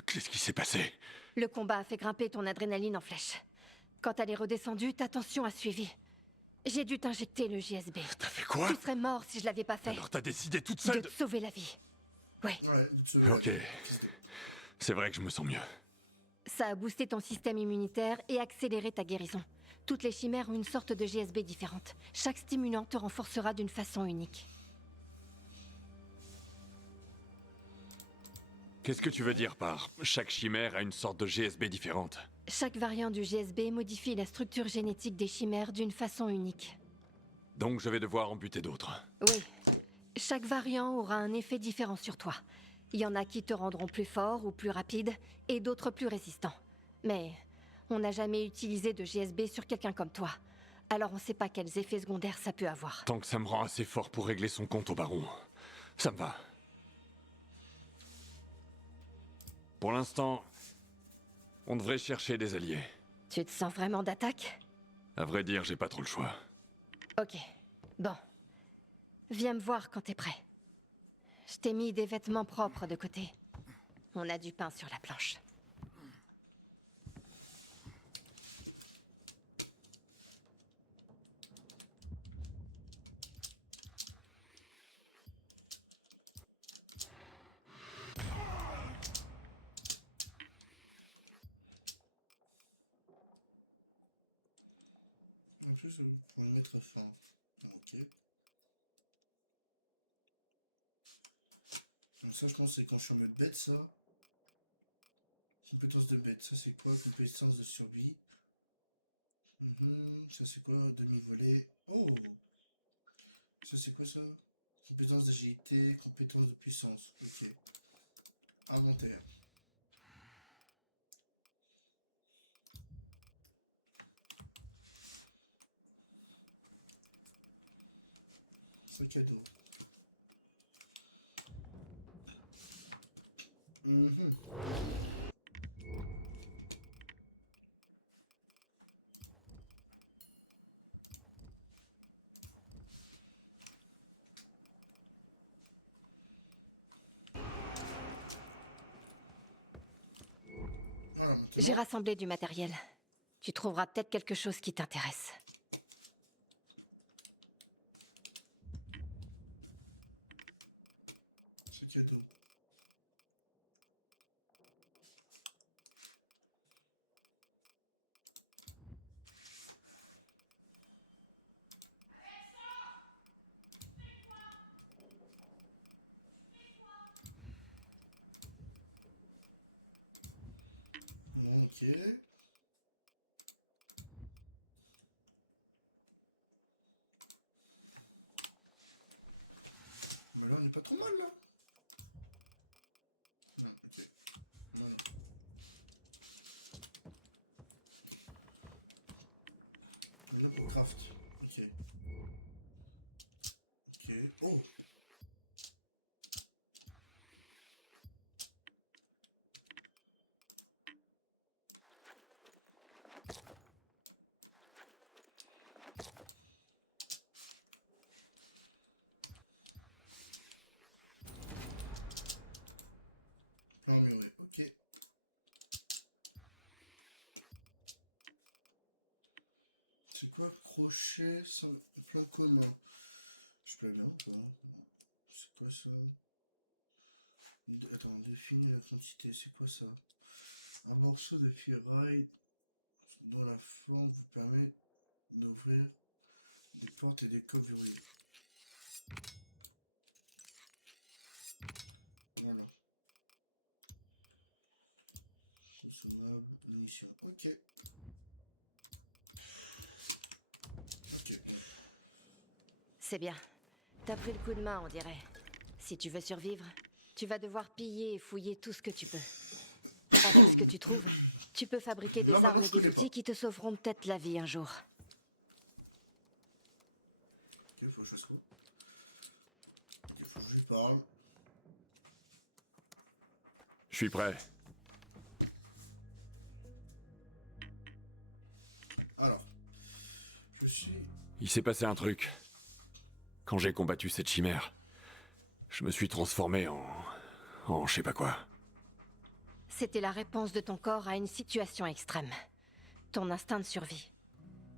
Qu'est-ce qui s'est passé? Le combat a fait grimper ton adrénaline en flèche. Quand elle est redescendue, ta tension a suivi. J'ai dû t'injecter le JSB. T'as fait quoi? Tu serais mort si je l'avais pas fait. Alors t'as décidé toute seule De te sauver la vie. Ouais. Ouais, de te sauver la Ok. vie, fils de... C'est vrai que je me sens mieux. Ça a boosté ton système immunitaire et accéléré ta guérison. Toutes les chimères ont une sorte de GSB différente. Chaque stimulant te renforcera d'une façon unique. Qu'est-ce que tu veux dire par chaque chimère a une sorte de GSB différente? Chaque variant du GSB modifie la structure génétique des chimères d'une façon unique. Donc je vais devoir en buter d'autres. Oui. Chaque variant aura un effet différent sur toi. Il y en a qui te rendront plus fort ou plus rapide, et d'autres plus résistants. Mais on n'a jamais utilisé de GSB sur quelqu'un comme toi. Alors on sait pas quels effets secondaires ça peut avoir. Tant que ça me rend assez fort pour régler son compte au baron, ça me va. Pour l'instant, on devrait chercher des alliés. Tu te sens vraiment d'attaque? À vrai dire, j'ai pas trop le choix. Ok. Bon. Viens me voir quand t'es prêt. Je t'ai mis des vêtements propres de côté. On a du pain sur la planche. En plus, pour le mettre fin. Ok. Donc ça, je pense, c'est quand je suis en mode bête, ça. Compétence de bête. Ça, c'est quoi? Compétence de survie. Ça, c'est quoi? Demi-volée. Oh! Ça, c'est quoi, ça? Compétence d'agilité, compétence de puissance. Ok. Inventaire. Sac à dos. Mhm. Voilà, J'ai maintenant. rassemblé du matériel. Tu trouveras peut-être quelque chose qui t'intéresse. Sac à dos. Bon, ok. Bah là, on est pas trop mal, là. Non, ok. Non, non. Là, pour craft. Ok. Ok. Oh! Plan muré. Ok. C'est quoi crochet sans plan commun? Je peux bien ou pas? C'est quoi ça? Attends, définis la quantité. C'est quoi ça? Un morceau de ferraille dont la forme vous permet d'ouvrir des portes et des coffres verrouillés. Voilà. Consommable, munitions. Ok. Ok. Bon. C'est bien. T'as pris le coup de main, on dirait. Si tu veux survivre, tu vas devoir piller et fouiller tout ce que tu peux. Avec ce que tu trouves, tu peux fabriquer des Là, maintenant, armes je et connais des pas. outils qui te sauveront peut-être la vie un jour. Ok, faut que je fasse quoi? Ok, faut que je lui parle. Je suis prêt. Alors. Je suis... Il s'est passé un truc. Quand j'ai combattu cette chimère, je me suis transformé en je sais pas quoi. C'était la réponse de ton corps à une situation extrême. Ton instinct de survie.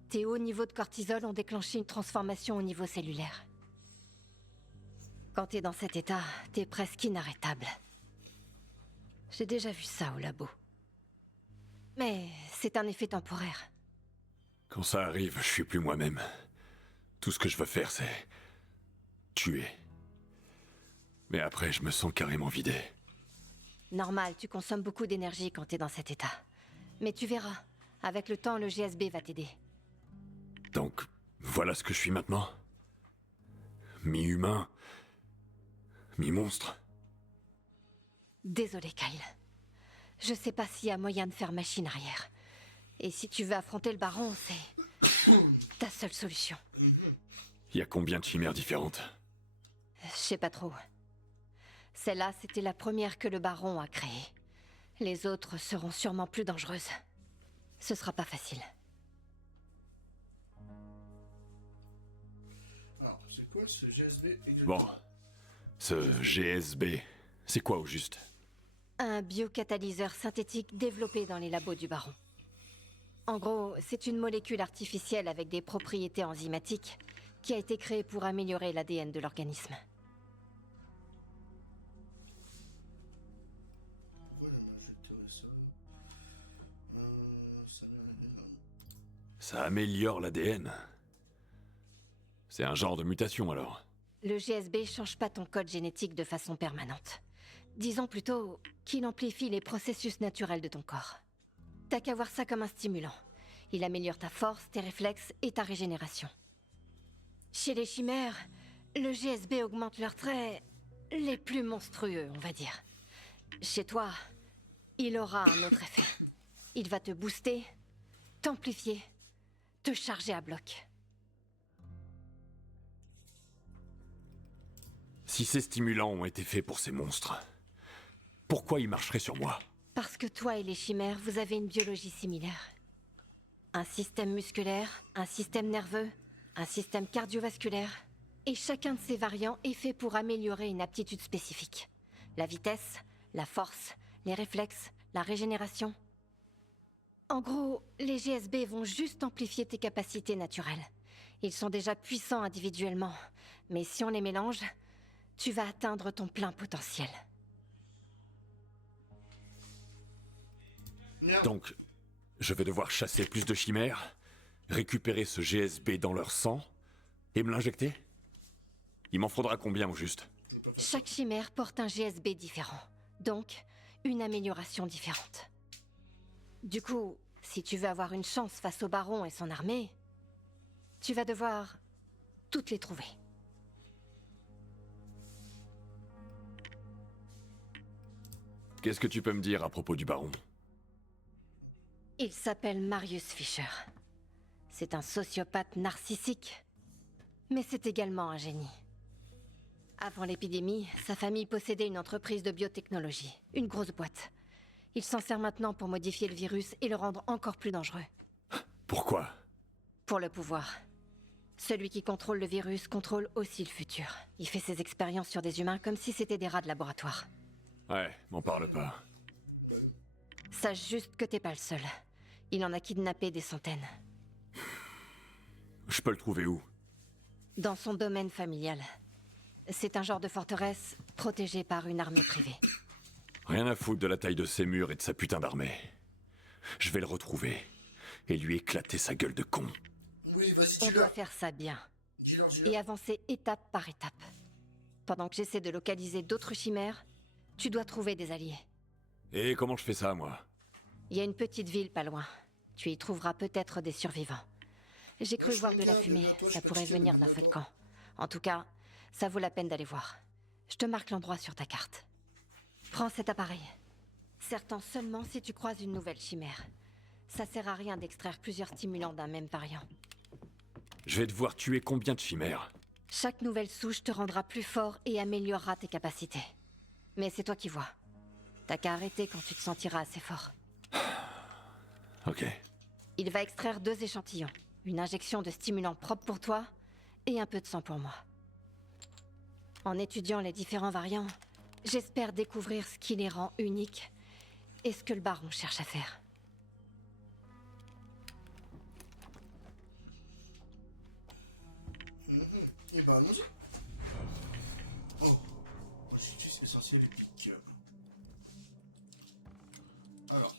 Tes hauts niveaux de cortisol ont déclenché une transformation au niveau cellulaire. Quand t'es dans cet état, t'es presque inarrêtable. J'ai déjà vu ça au labo. Mais c'est un effet temporaire. Quand ça arrive, je suis plus moi-même. Tout ce que je veux faire, c'est... tuer. Mais après, je me sens carrément vidé. Normal, tu consommes beaucoup d'énergie quand t'es dans cet état. Mais tu verras, avec le temps, le GSB va t'aider. Donc, voilà ce que je suis maintenant. Mi-humain, mi-monstre. Désolé, Kyle. Je sais pas s'il y a moyen de faire machine arrière. Et si tu veux affronter le baron, c'est... ta seule solution. Il y a combien de chimères différentes? Je sais pas trop. Celle-là, c'était la première que le baron a créée. Les autres seront sûrement plus dangereuses. Ce sera pas facile. Alors, c'est quoi ce GSB exactement? Bon. Ce GSB, c'est quoi au juste? Un biocatalyseur synthétique développé dans les labos du baron. En gros, c'est une molécule artificielle avec des propriétés enzymatiques qui a été créée pour améliorer l'ADN de l'organisme. Pourquoi j'achèterais ça? Ça améliore l'ADN. C'est un genre de mutation alors. Le GSB change pas ton code génétique de façon permanente. Disons plutôt qu'il amplifie les processus naturels de ton corps. T'as qu'à voir ça comme un stimulant. Il améliore ta force, tes réflexes et ta régénération. Chez les chimères, le GSB augmente leurs traits les plus monstrueux, on va dire. Chez toi, il aura un autre effet. Il va te booster, t'amplifier, te charger à bloc. Si ces stimulants ont été faits pour ces monstres, pourquoi ils marcheraient sur moi? Parce que toi et les chimères, vous avez une biologie similaire. Un système musculaire, un système nerveux, un système cardiovasculaire. Et chacun de ces variants est fait pour améliorer une aptitude spécifique. La vitesse, la force, les réflexes, la régénération. En gros, les GSB vont juste amplifier tes capacités naturelles. Ils sont déjà puissants individuellement, mais si on les mélange, tu vas atteindre ton plein potentiel. Merde. Donc, je vais devoir chasser plus de chimères, récupérer ce GSB dans leur sang, et me l'injecter? Il m'en faudra combien au juste? Je veux pas faire ça. Chaque chimère porte un GSB différent, donc une amélioration différente. Du coup, si tu veux avoir une chance face au baron et son armée, tu vas devoir toutes les trouver. Qu'est-ce que tu peux me dire à propos du baron? Il s'appelle Marius Fischer. C'est un sociopathe narcissique, mais c'est également un génie. Avant l'épidémie, sa famille possédait une entreprise de biotechnologie, une grosse boîte. Il s'en sert maintenant pour modifier le virus et le rendre encore plus dangereux. Pourquoi? Pour le pouvoir. Celui qui contrôle le virus contrôle aussi le futur. Il fait ses expériences sur des humains comme si c'était des rats de laboratoire. Ouais, m'en parle pas. Bah oui. Sache juste que t'es pas le seul. Il en a kidnappé des centaines. Je peux le trouver où? Dans son domaine familial. C'est un genre de forteresse protégée par une armée privée. Rien à foutre de la taille de ses murs et de sa putain d'armée. Je vais le retrouver et lui éclater sa gueule de con. Oui, vas-y, On doit dis-leur. faire ça bien. Dis-leur, Et dis-leur. avancer étape par étape. Pendant que j'essaie de localiser d'autres chimères, tu dois trouver des alliés. Et comment je fais ça, moi? Il y a une petite ville pas loin. Tu y trouveras peut-être des survivants. J'ai cru Wesh, voir mon de gars, la fumée. bienvenue à toi, je Ça suis pas pourrait tiqué, mais venir d'un bienvenue à toi. volcan. En tout cas, ça vaut la peine d'aller voir. Je te marque l'endroit sur ta carte. Prends cet appareil. Certain seulement si tu croises une nouvelle chimère. Ça sert à rien d'extraire plusieurs stimulants d'un même variant. Je vais devoir tuer combien de chimères? Chaque nouvelle souche te rendra plus fort et améliorera tes capacités. Mais c'est toi qui vois. T'as qu'à arrêter quand tu te sentiras assez fort. Ok. Il va extraire 2 échantillons. Une injection de stimulant propre pour toi et un peu de sang pour moi. En étudiant les différents variants, j'espère découvrir ce qui les rend uniques et ce que le baron cherche à faire. Et bah allons-y. Oh, objectif essentiel épique. Alors,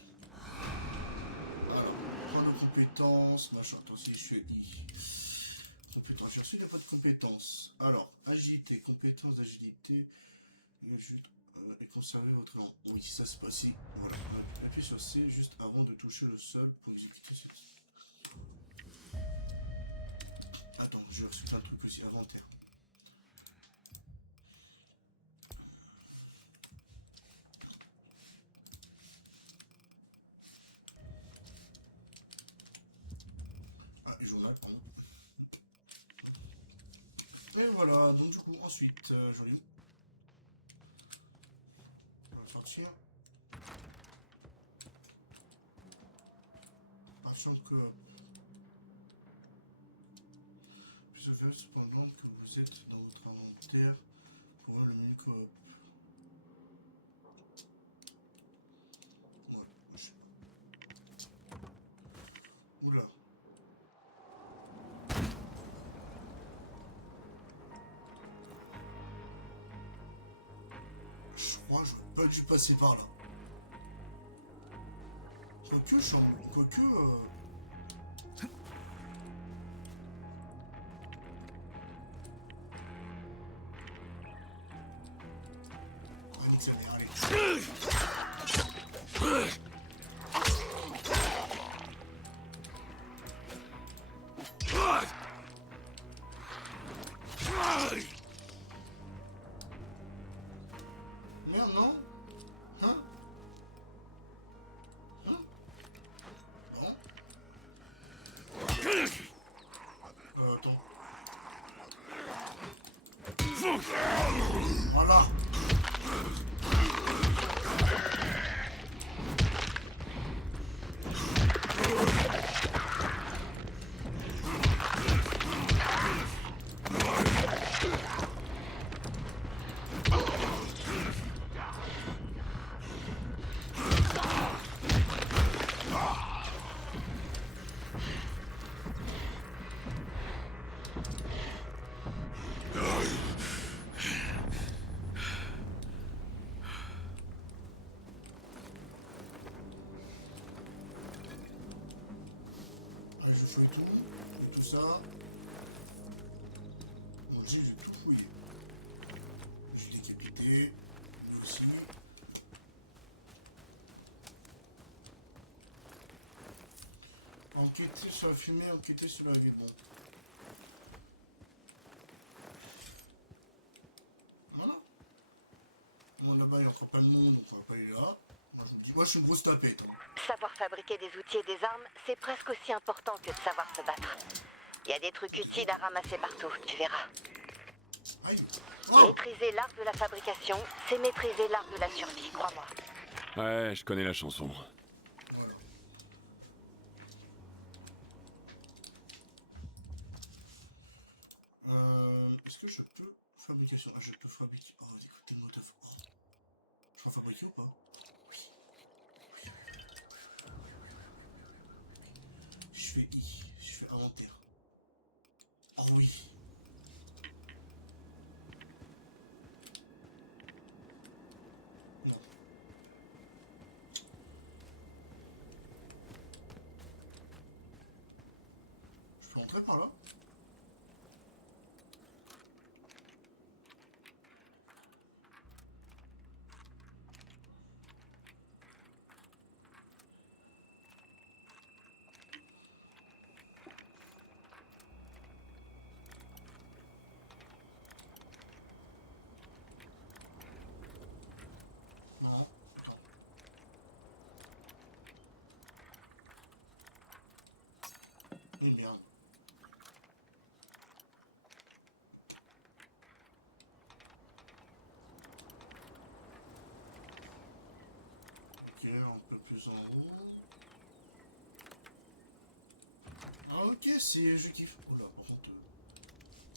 point de compétences, machin. Attends, si je suis I. Compétences, j'ai reçu des points de compétences. Alors, agilité, compétences d'agilité. Et conserver votre langue. Oui, ça c'est pas si. Voilà, appuyez sur C juste avant de toucher le sol pour exécuter cette. Attends, j'ai reçu plein de trucs aussi. Inventaire. Ah, et journal, pardon. Et voilà, donc du coup, ensuite, j'en ai où? On va sortir. Partir en coop. Plus ouvert cependant que vous êtes dans votre inventaire pour voir le menu coop. Ouais, je sais pas. Oula. Je crois que j'aurais pas dû passer par là. Quoique, je suis en... Quoique... Ah, nique sa mère, allez. Merde, non? Hein? Hein? Non? Attends. Voilà. Allez, je fouille tout. Et tout ça. Bon, j'ai tout fouillé. J'ai décapité. Lui aussi. Enquêter sur la fumée, enquêter sur la vie. Bon. Voilà. Bon, là-bas, il n'y a encore pas de monde, donc on va pas aller là. Moi, je vous le dis. Moi, je suis une grosse tapette. Hein. Savoir fabriquer des outils et des armes, c'est presque aussi important que de savoir se battre. Il y a des trucs utiles à ramasser partout, tu verras. Aïe. Oh! Maîtriser l'art de la fabrication, c'est maîtriser l'art de la survie, crois-moi. Ouais, je connais la chanson. Voilà. Est-ce que je peux... Fabrication. Ah, je peux fabriquer... Oh, des cocktails Molotov. Oh. Je peux en fabriquer ou pas? Oui. Je fais I. Je fais inventaire. Oh oui. Non. Je peux rentrer par là? Non, attends. Oui, merde. Ok, un peu plus en haut. Ah ok, c'est... je kiffe. Oh là, par contre...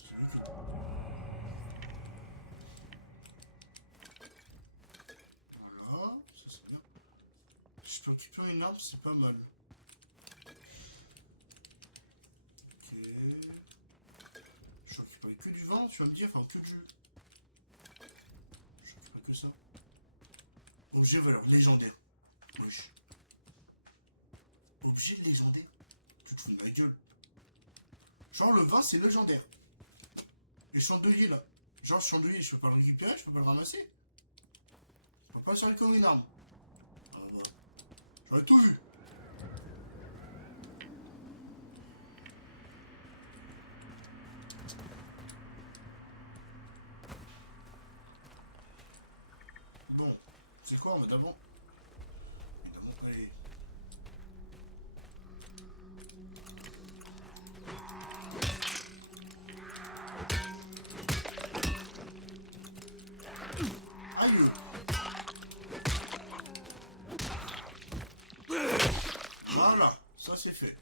c'est lui que... Voilà, ça c'est bien. Je peux occuper une arme, c'est pas mal. Ok. Je occuperai que du vent, tu vas me dire, enfin que du... Je occuperai que ça. Objet valeur légendaire. Wesh. Objet légendaire. Tu te fous de ma gueule. Genre le vin c'est légendaire. Et le chandelier là. Genre le chandelier, je peux pas le récupérer, je peux pas le ramasser. On peut pas servir comme une arme. Ah bah. J'aurais tout vu. Bon. C'est quoi, mais d'abord. Évidemment, allez. Aïe. Voilà, ça c'est fait.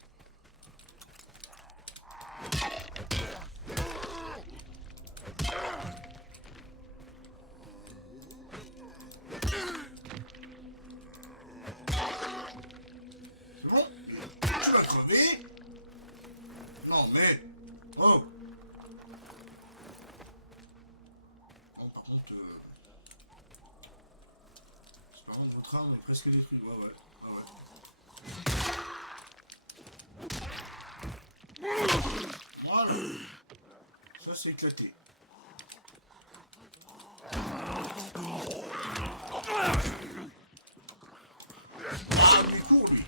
C'est bon? Tu vas crever? Non mais... Oh! Bon, par contre... C'est pas grave, votre arme est presque détruite. Ouais, ouais. Ouais, ouais. Voilà. Ça, c'est éclaté. Waouh, lui court, lui.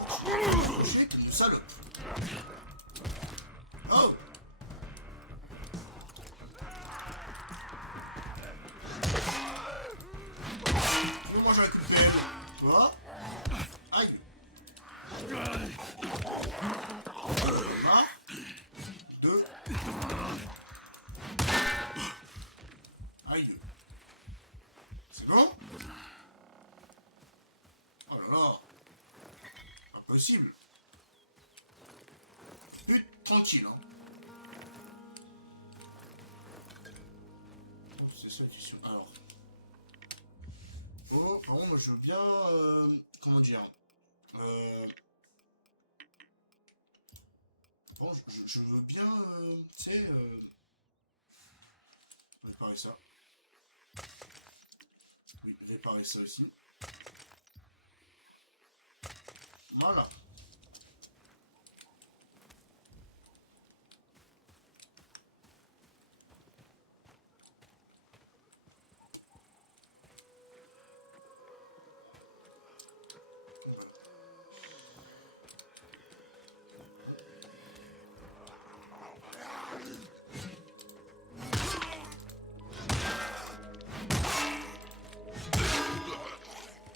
Oh, tu dois pas m'approcher, t'es une salope. Oh. Qui veut manger un coup de pelle? Toi? Aïe. On en a marre. 2. Aïe. C'est bon? Oh là là. Pas possible. Plus tranquille, hein. Oh, c'est ça la question. Alors. Oh, par contre, moi je veux bien. Comment dire? Bon, je veux bien, tu sais, réparer ça. Oui, réparer ça aussi. Voilà. Voilà.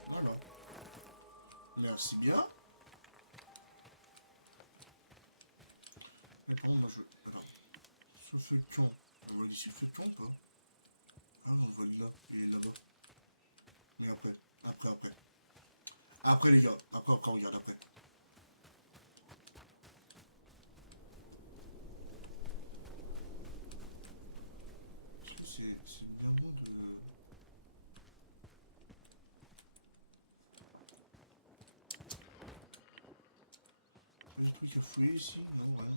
Voilà. Merci bien. Mais par contre, moi je... Alors. Ce feu de camp. On voit d'ici le feu de camp ou pas? Ah oui, on le voit de là. Il est là-bas. Mais après. Après. Après les gars. Après, on regarde après. Est-ce que c'est bien bon de... Des trucs à fouiller ici? Non, rien.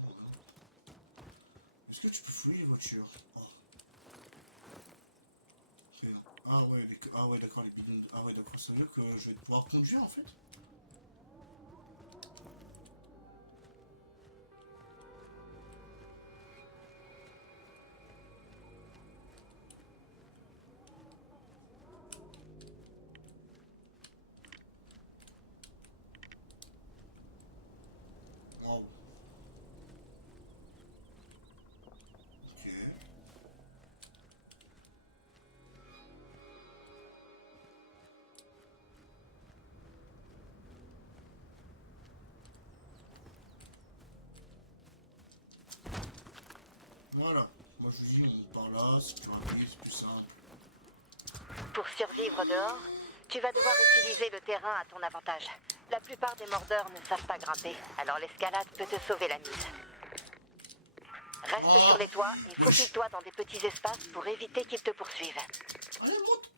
Est-ce que tu peux fouiller les voitures? Oh. Rien. Ah ouais, ah ouais, d'accord, les bidons. Ah ouais, d'accord, ça veut dire que je vais pouvoir conduire en fait? Waouh. Ok. Voilà. Moi je vous dis, on monte par là, c'est plus rapide, c'est plus simple. Pour survivre dehors, tu vas devoir utiliser le terrain à ton avantage. La plupart des mordeurs ne savent pas grimper, alors l'escalade peut te sauver la mise. Reste sur les toits et faucille-toi dans des petits espaces pour éviter qu'ils te poursuivent. Allez, monte!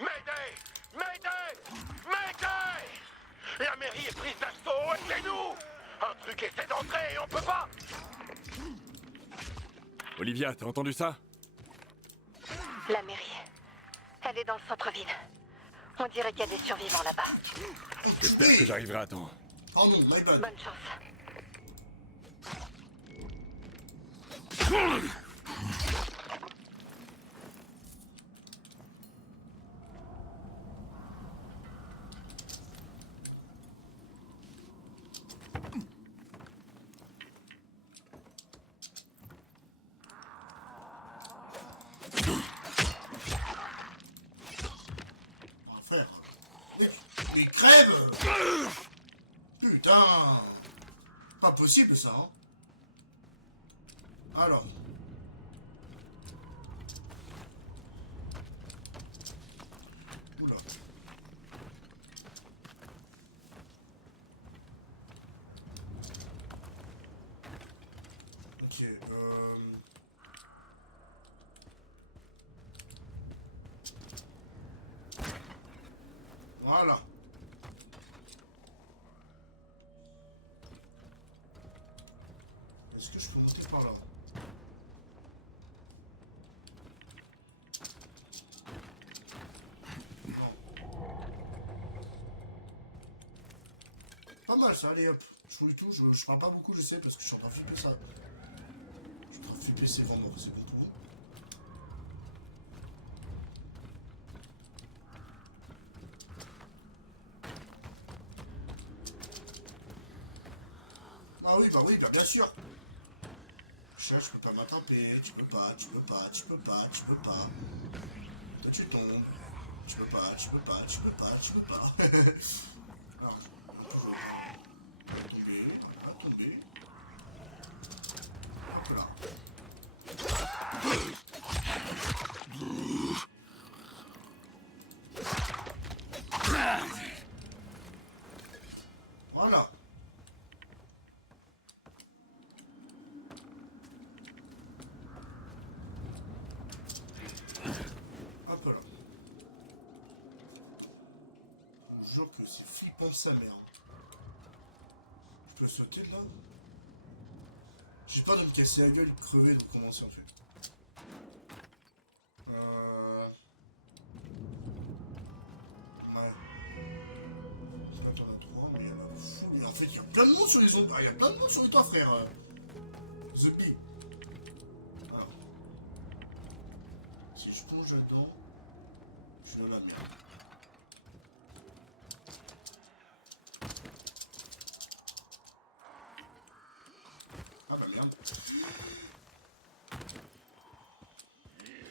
Mayday! La mairie est prise d'assaut et c'est nous! Un truc essaie d'entrer et on peut pas! Olivia, t'as entendu ça? La mairie. Elle est dans le centre-ville. On dirait qu'il y a des survivants là-bas. Enculé! J'arriverai à temps. Oh non, my bad. Bonne chance. Oh, frère. Mais crève! Putain! Pas possible ça, hein? Alors. Oula. Ok, Voilà. Est-ce que je peux monter par là? Non. Pas mal ça, allez hop. Je fouille tout, je parle pas beaucoup, je sais, parce que je suis en train de flipper ça. Je suis en train de flipper ces grands morts, c'est bon pour vous? Ah oui, bah bien sûr. Chat, je peux pas m'attraper. Tu peux pas, tu peux pas, tu peux pas, tu peux pas. Et toi, tu tombes. Tu peux pas, tu peux pas, tu peux pas, tu peux pas. Alors, en plus, je veux pas... Allez, tomber, voilà, tomber. Hop là. Voilà. Hop là. Je vous jure que c'est flippant sa mère. Hein. Je peux sauter de là? J'ai peur de me casser la gueule, de crever, de recommencer en fait. Ouais. Là t'en as 3, mais il y en a fou. Et en fait, il y a plein de monde sur les ondes. Ah, il y a plein de monde sur les toits, frère. The Bee. Alors. Si je plonge là-dedans, je suis dans la merde. Ah bah merde.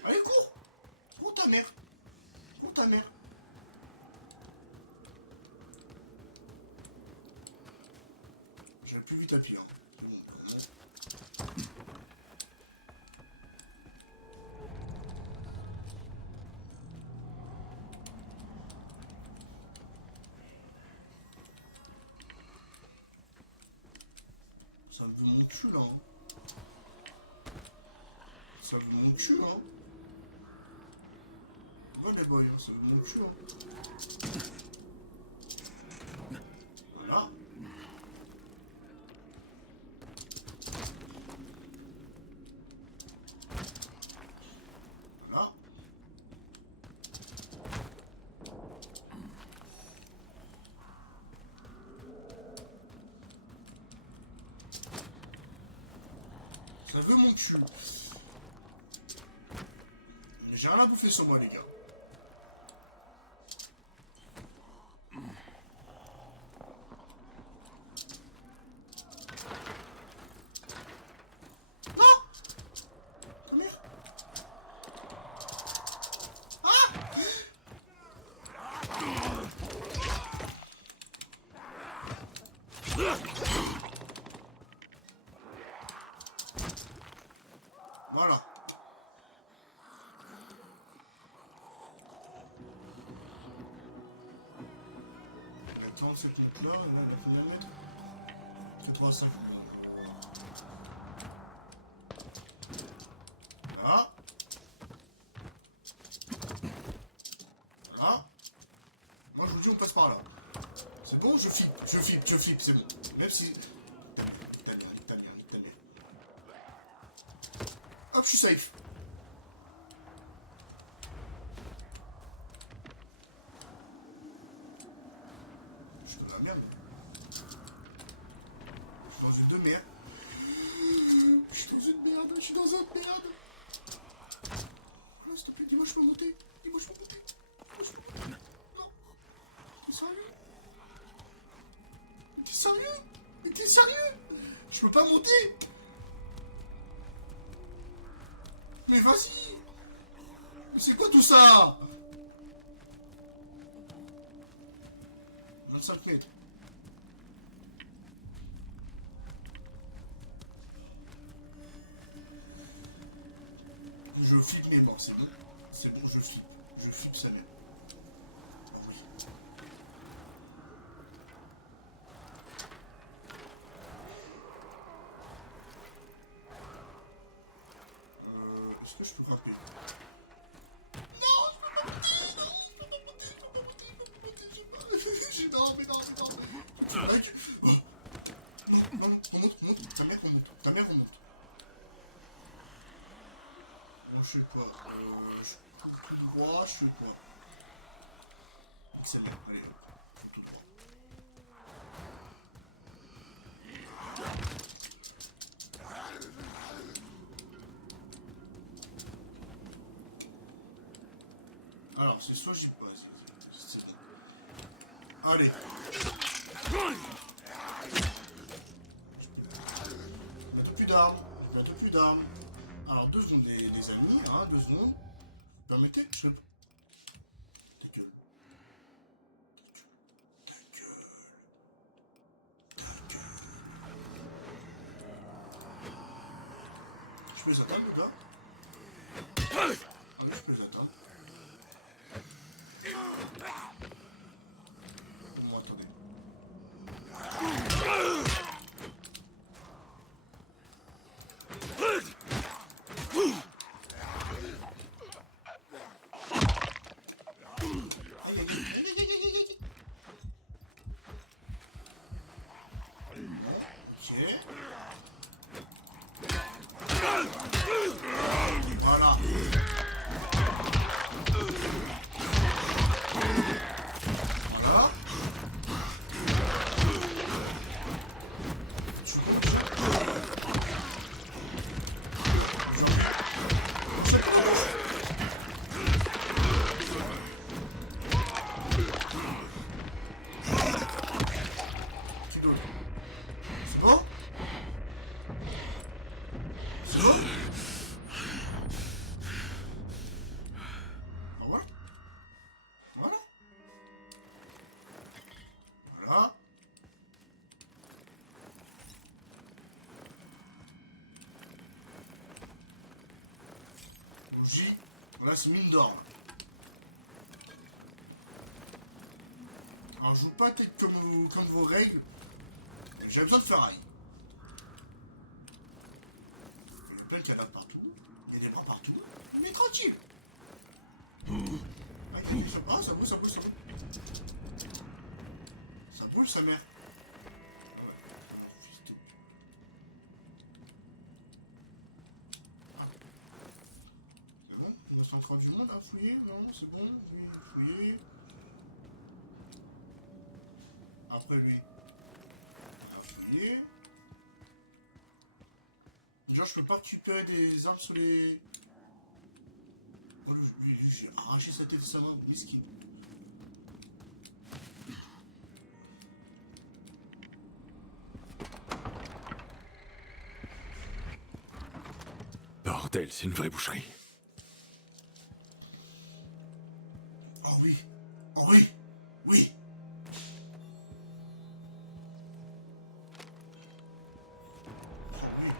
Allez, cours! Cours ta mère! Cours ta mère! J'avais plus vite à pied, hein. C'est bon, vraiment. Ça veut mon cul, là. Hein. Ça veut mon cul, hein. Va les boys, hein. Ça veut mon cul, hein. Voilà. Voilà. Ça veut mon cul. Mais j'ai rien à bouffer sur moi, les gars. Non! Ta mère. Ah! Voilà. Il a 47 mètres là, et là il a combien de mètres? 85. Bon, Là. Voilà. Moi je vous dis on passe par là. C'est bon, je flippe, c'est bon. Même si... Ta mère, nique ta mère, nique ta mère, nique ta mère. Hop, je suis safe. Je suis dans la merde. Là. Je suis dans une merde. Je suis dans une merde. Je suis dans une merde. Voilà, s'il te plaît, dis-moi je peux monter. Dis-moi je peux monter. Dis-moi je peux monter. Non. T'es sérieux? Mais t'es sérieux? Mais t'es sérieux? Je peux pas monter. Mais vas-y! Mais c'est quoi tout ça? 25 mètres. Je flippe mes morts, c'est bon? C'est bon, je flippe. Je flippe sa mère. Oh oui. Est-ce que je peux grimper? Non, je peux pas monter! Non, je peux pas monter, je peux pas monter, je peux pas monter, je sais pas. Non, mais non, mais non. Tu te fous de ma gueule? Oh. Non, non, non, remonte, remonte. Ta mère remonte, ta mère remonte. Bon, je fais quoi? Je cours tout droit, je fais quoi? Nique sa mère, allez hop, faut tout droit. Alors, c'est soit j'y... Vas-y, vas-y, c'est bon. Allez. Bientôt plus d'armes. J'ai bientôt plus d'armes. Alors, 2 secondes, les amis. Hein, 2 secondes. Permettez, je vais pas... Ta gueule. Ta gueule. Ta gueule. Je peux les atteindre, le gars? Ah oui, je peux les atteindre. Bon, attendez. Aïe, aïe, aïe, aïe, aïe, aïe, aïe, aïe. Bon, ok. Voilà. Voilà. Tu fais comment déjà? Là, j'appuie. Non, ça pue la touche. Qui d'autre? C'est bon? C'est bon? Ben voilà. Voilà. Voilà. Bougie. Voilà, c'est mine d'or, là. Alors, je joue pas peut-être comme vos règles, mais j'ai besoin de ferraille. Il y a plein de cadavres partout. Il y a des bras partout. Mais tranquille. Aïe, aïe, aïe, ça... Oh, ça boule, ça boule, ça boule. Ça boule, sa mère. Ah ouais, mon fils de pute. Ah. C'est bon? Il me reste encore du monde à fouiller? Non, c'est bon? Oui, fouiller. Après lui. On a fouillé. Déjà, je peux pas récupérer des armes sur les... Oh, lui j'ai arraché sa tête de sa main. Miskin. Bordel, c'est une vraie boucherie. Oh oui. Oh oui. Oui. Oh oui.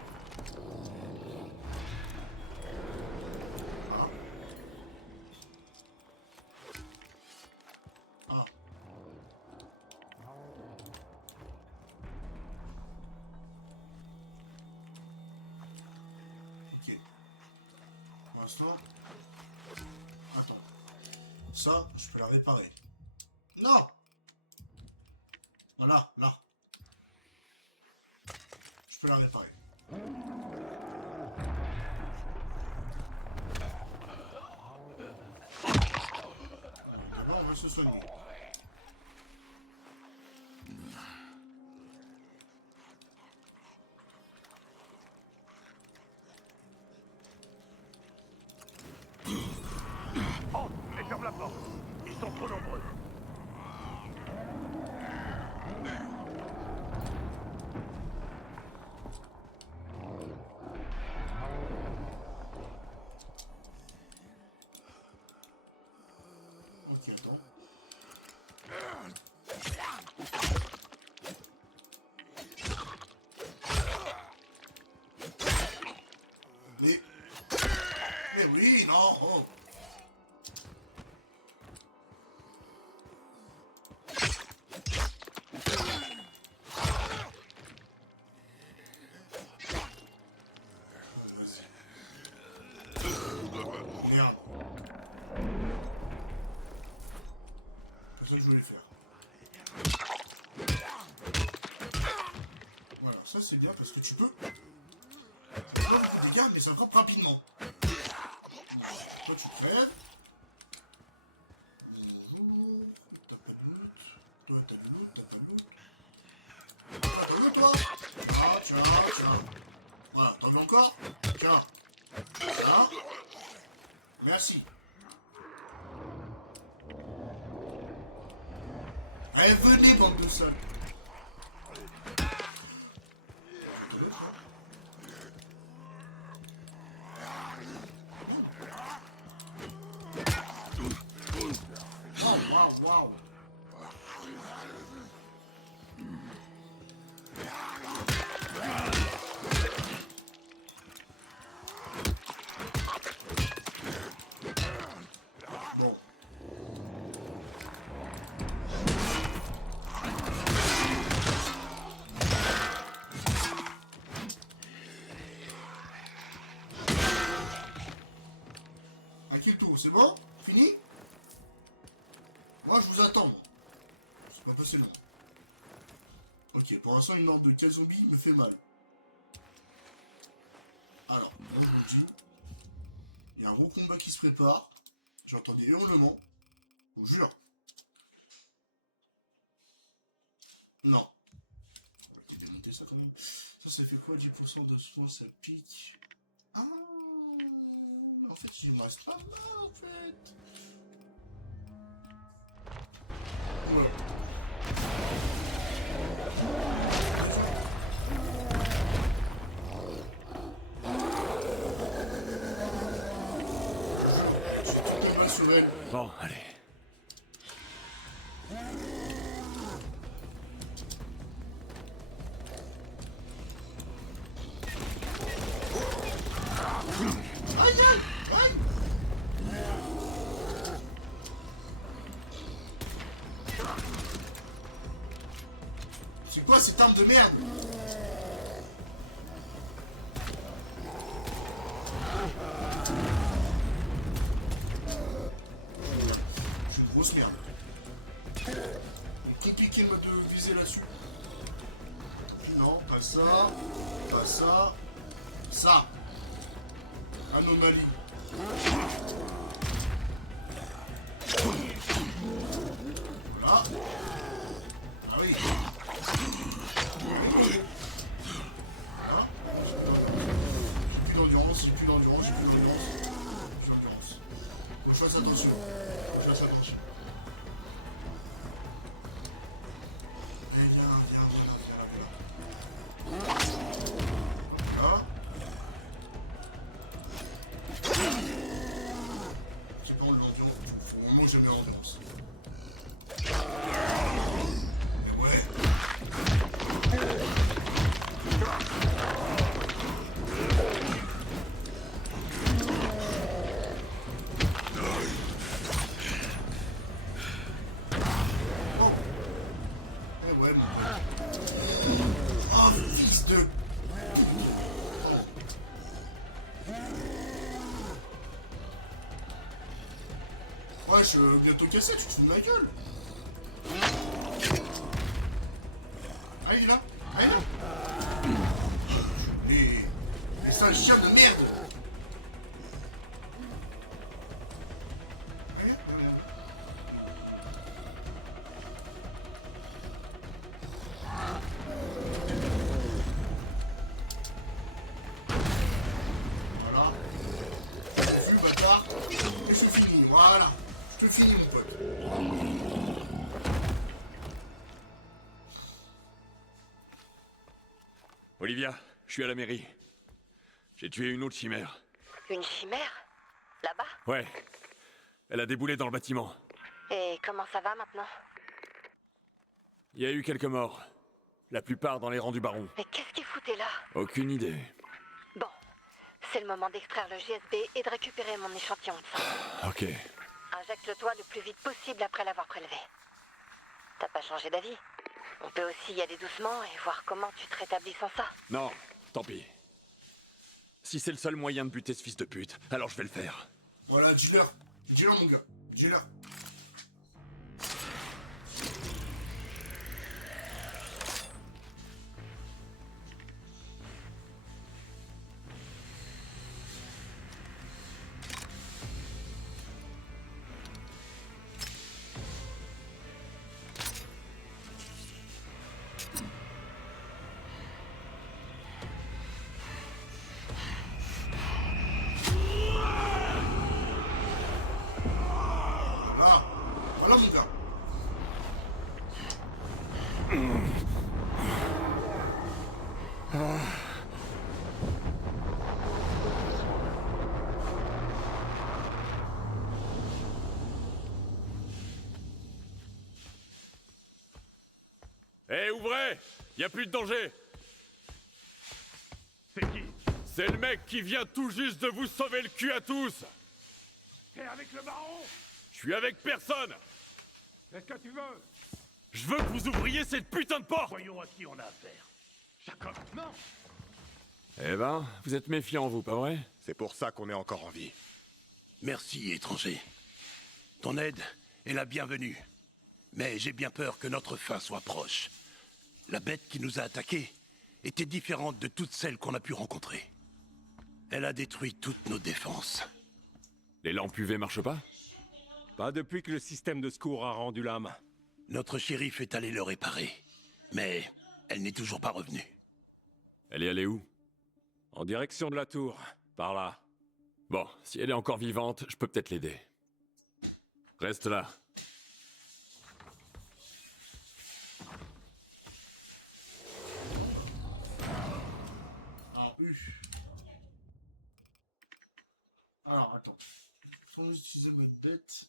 Ah. Ah. Ok. Pour l'instant... Attends. Ça, je peux la réparer. Non! Voilà, là. Je peux la réparer. D'abord, on va se soigner. Ok, attends. Mais oui, non. Oh. Vas-y. Merde. C'est ça que je voulais faire. Voilà, ça c'est bien parce que tu peux... Ça fait pas beaucoup de dégâts, mais ça frappe rapidement. Toi tu crèves. Bonjour. T'as pas de loot. Toi t'as du loot, t'as pas de loot. Toi t'en veux toi? Tiens, tiens, tiens. Voilà, t'en veux encore? Tiens. Tiens. Merci. Allez, venez, bande de salles. J'entends l'autre, là. Merde. Waouh, waouh, waouh. Bon. À qui le tour? C'est bon? Fini? Moi, je vous attends. Moi. C'est pas passé loin. Ok, pour l'instant, une horde de 4 zombies me fait mal. Alors, moi, je vous le dis. Il y a un gros combat qui se prépare. J'entends des hurlements. Je vous jure. Non. On va démonter ça quand même. Ça fait quoi? 10% de soins, ça pique. Ah, mais en fait, il me reste pas mal, en fait. Voilà. Déjà. Je vous jure, j'ai utilisé toutes mes balles sur elle. Bon, allez. Aïe, aïe, aïe. C'est quoi cette arme de merde? Je suis une grosse merde. C'est compliqué de viser là-dessus. Tant pis, non, pas ça. Pas ça. Ça. Anomalie. Voilà. Ah oui. Ah oui, mon gros. Voilà. Par contre, j'ai plus d'endurance. J'ai plus d'endurance, j'ai plus d'endurance, j'ai plus d'endurance. J'ai d'endurance. Faut que je fasse attention. Faut que je fasse attention. Allez, viens là, viens là. Hop là. C'est pas l'endurance. Faut vraiment que j'aime bien l'endurance. Mais ouais. Oh. Eh ouais, mon pote. Oh, fils de pute. Pardon. Ouais, je suis bientôt cassé, tu te fous de ma gueule. Ah, il est là. Ah, il est là. Enculé. Mais sales chiens de merde. Ah, viens. Voilà. T'es confus, bâtard. Et je te finis, voilà. Je te finis, mon pote. Olivia, je suis à la mairie. J'ai tué une autre chimère. Une chimère? Là-bas? Ouais. Elle a déboulé dans le bâtiment. Et comment ça va maintenant? Il y a eu quelques morts. La plupart dans les rangs du baron. Mais qu'est-ce qu'il foutait là? Aucune idée. Bon, c'est le moment d'extraire le GSB et de récupérer mon échantillon de sang. Ok. Injecte-le-toi le plus vite possible après l'avoir prélevé. T'as pas changé d'avis? On peut aussi y aller doucement et voir comment tu te rétablis sans ça. Non, tant pis. Si c'est le seul moyen de buter ce fils de pute, alors je vais le faire. Voilà, dealer. Dealer, mon gars. Dealer. Voilà. Voilà, mon gars. ouvrez! Y a plus de danger! C'est qui? C'est le mec qui vient tout juste de vous sauver le cul à tous! T'es avec le baron? Je suis avec personne! Qu'est-ce que tu veux? Je veux que vous ouvriez cette putain de porte! Voyons à qui on a affaire. Jacob, non! Eh ben, vous êtes méfiant, vous, pas vrai? C'est pour ça qu'on est encore en vie. Merci, étranger. Ton aide est la bienvenue. Mais j'ai bien peur que notre fin soit proche. La bête qui nous a attaqués était différente de toutes celles qu'on a pu rencontrer. Elle a détruit toutes nos défenses. Les lampes UV marchent pas? Pas depuis que le système de secours a rendu l'âme. Notre shérif est allé le réparer. Mais elle n'est toujours pas revenue. Elle est allée où? En direction de la tour. Par là. Bon, si elle est encore vivante, je peux peut-être l'aider. Reste là. Bon bah. Alors, Alors, attends. Quand vous utilisez le mode bête,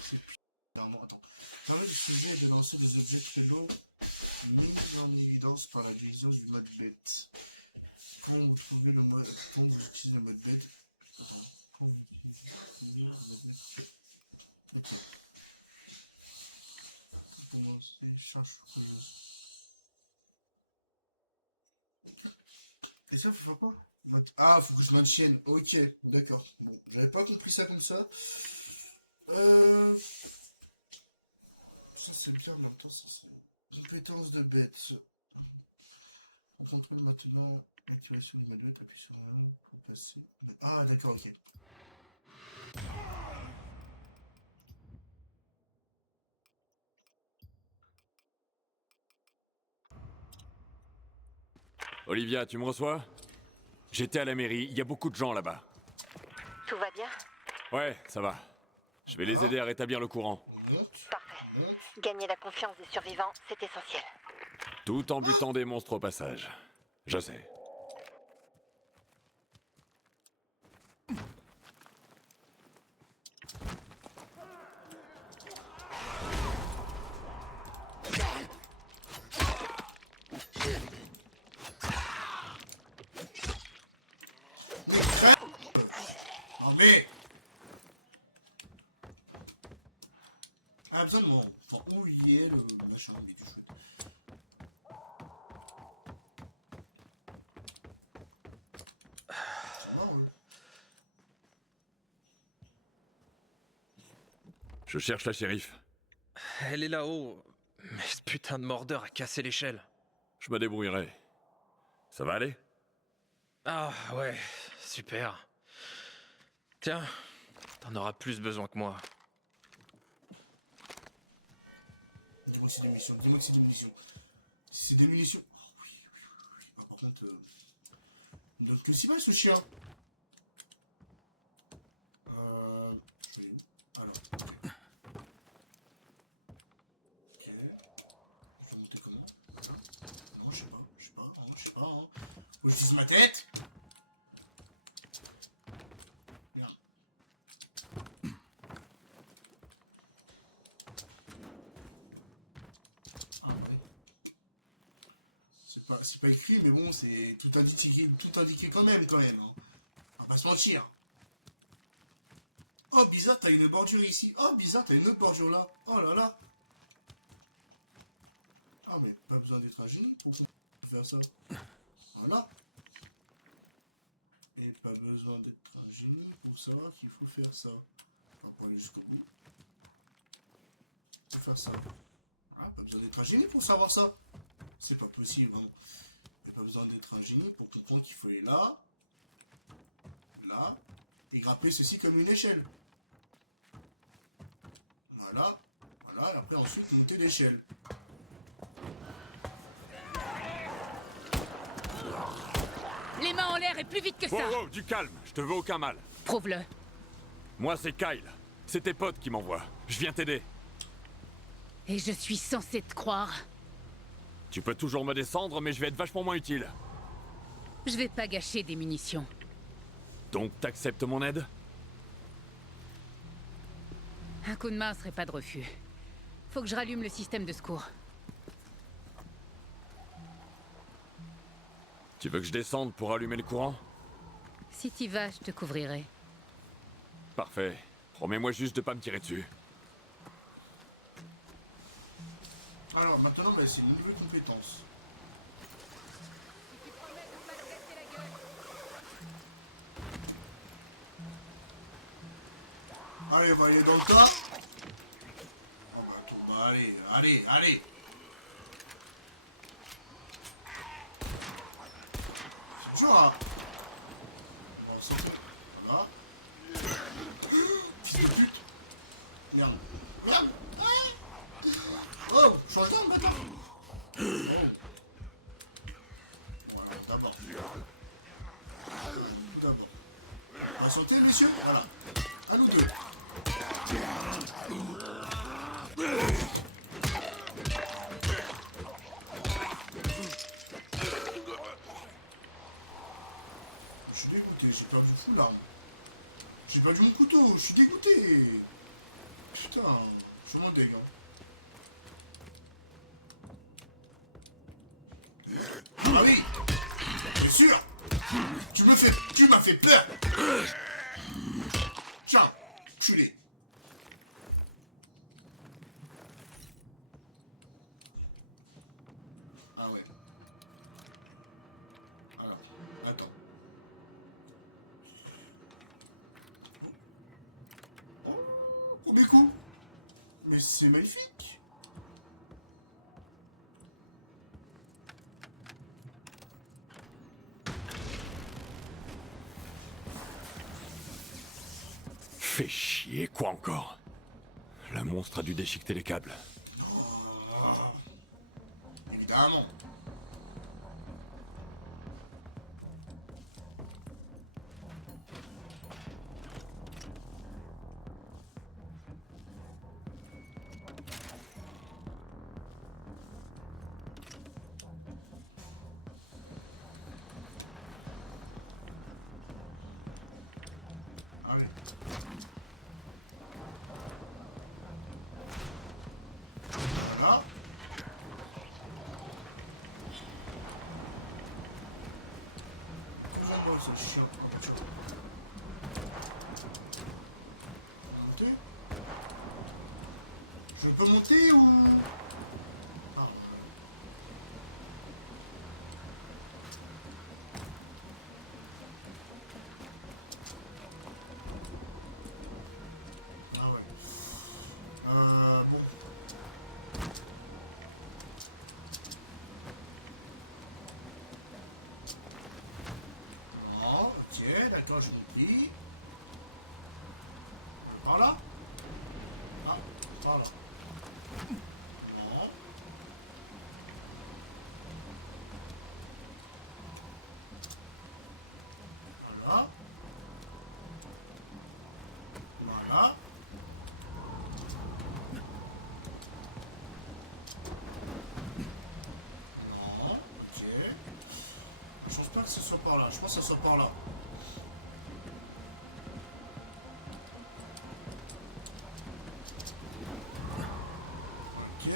c'est plus. Attends. Permet de soulever et de lancer des objets très lourds mis en évidence par la division du mode bête. Quand vous utilisez le mode bête. Attends. Quand vous utilisez le mode bête. Ok. Pour commencer, charge curieuse. Et ça, faut faire quoi? Ah, faut que je maintienne. Ok, d'accord. Bon, j'avais pas compris ça comme ça. Ça, c'est bien, en même temps, c'est compétence de bête. On contrôle maintenant l'activation du mode bête. Appuie sur un pour passer. Ah, d'accord, ok. Olivia, tu me reçois? J'étais à la mairie, il y a beaucoup de gens là-bas. Tout va bien? Ouais, ça va. Je vais les Ah. aider à rétablir le courant. On monte. Parfait. On monte. Gagner la confiance des survivants, c'est essentiel. Tout en butant des monstres au passage. Je sais. Mais crève! Non mais! Elle a besoin de moi. Enfin, où il est le machin, mais du chouette. C'est mort, eux. Je cherche la shérif. Elle est là-haut. Mais ce putain de mordeur a cassé l'échelle. Je me débrouillerai. Ça va aller? Ah ouais, super. Tiens, t'en auras plus besoin que moi. Dis-moi que c'est des munitions. Dis-moi que c'est des munitions. C'est des munitions. Oh oui, oui, oui, oui. Ah, par contre, il me donne que 6 balles ce chien. Je vais où? Alors, ok. Ok. Je dois monter comment? Voilà. Non, je sais pas. Je sais pas. Hein, je sais pas. Hein. Faut que je dise ma tête. Merde. Ah bah oui. C'est pas écrit, mais bon, c'est tout indiqué quand même, hein. On va pas se mentir. Oh, bizarre, t'as une bordure ici. Oh, bizarre, t'as une autre bordure là. Oh là là. Ah, mais pas besoin d'être un génie pour faire ça. Voilà. Et pas besoin d'être un génie pour savoir qu'il faut faire ça. Enfin, pour aller jusqu'au bout. Faut faire ça. Voilà, pas besoin d'être un génie pour savoir ça. C'est pas possible, vraiment. Il n'y a pas besoin d'être un génie pour comprendre qu'il faut aller là. Là. Et grapper ceci comme une échelle. Voilà. Voilà. Et après, ensuite, monter l'échelle. Les mains en l'air et plus vite que ça. Oh, du calme, je te veux aucun mal. Prouve-le. Moi, c'est Kyle. C'est tes potes qui m'envoient. Je viens t'aider. Et je suis censé te croire. Tu peux toujours me descendre, mais je vais être vachement moins utile. Je vais pas gâcher des munitions. Donc, t'acceptes mon aide? Un coup de main serait pas de refus. Faut que je rallume le système de secours. Tu veux que je descende pour allumer le courant? Si t'y vas, je te couvrirai. Parfait. Promets-moi juste de pas me tirer dessus. Alors, maintenant, on va essayer une nouvelle compétence. Allez, on va aller dans le tas. Ah bah, attends, bah, allez. C'est dur, hein. On va sortir. Voilà. Fils de pute. Merde. Ah. Oh, change d'arme, bâtard. Oh. Bon, alors, d'abord. Alors, tout d'abord. Patientez, messieurs. Voilà. À nous deux. Je suis dégoûté, j'ai perdu full arme. J'ai perdu mon couteau, je suis dégoûté. Putain, je suis vraiment deg, hein. T'es mort? Ah bah oui. C'est sûr. Tu m'as fait peur. Tiens, culé. Ah ouais. Alors, attends. Oh, premier coup. Mais c'est magnifique. Fais chier, quoi encore? La monstre a dû déchiqueter les câbles. Oh, évidemment. Allez. Voilà. Couvre-moi ça, chien. Ah bah tiens. Monter. Je peux monter ou... Ah Ah ouais. Bon. Non, ok, d'accord, j'ai compris. Par là? Ah, par là. Non. Voilà. Voilà. Non, ok. Je pense pas que ce soit par là. Je pense que ce soit par là. Ok.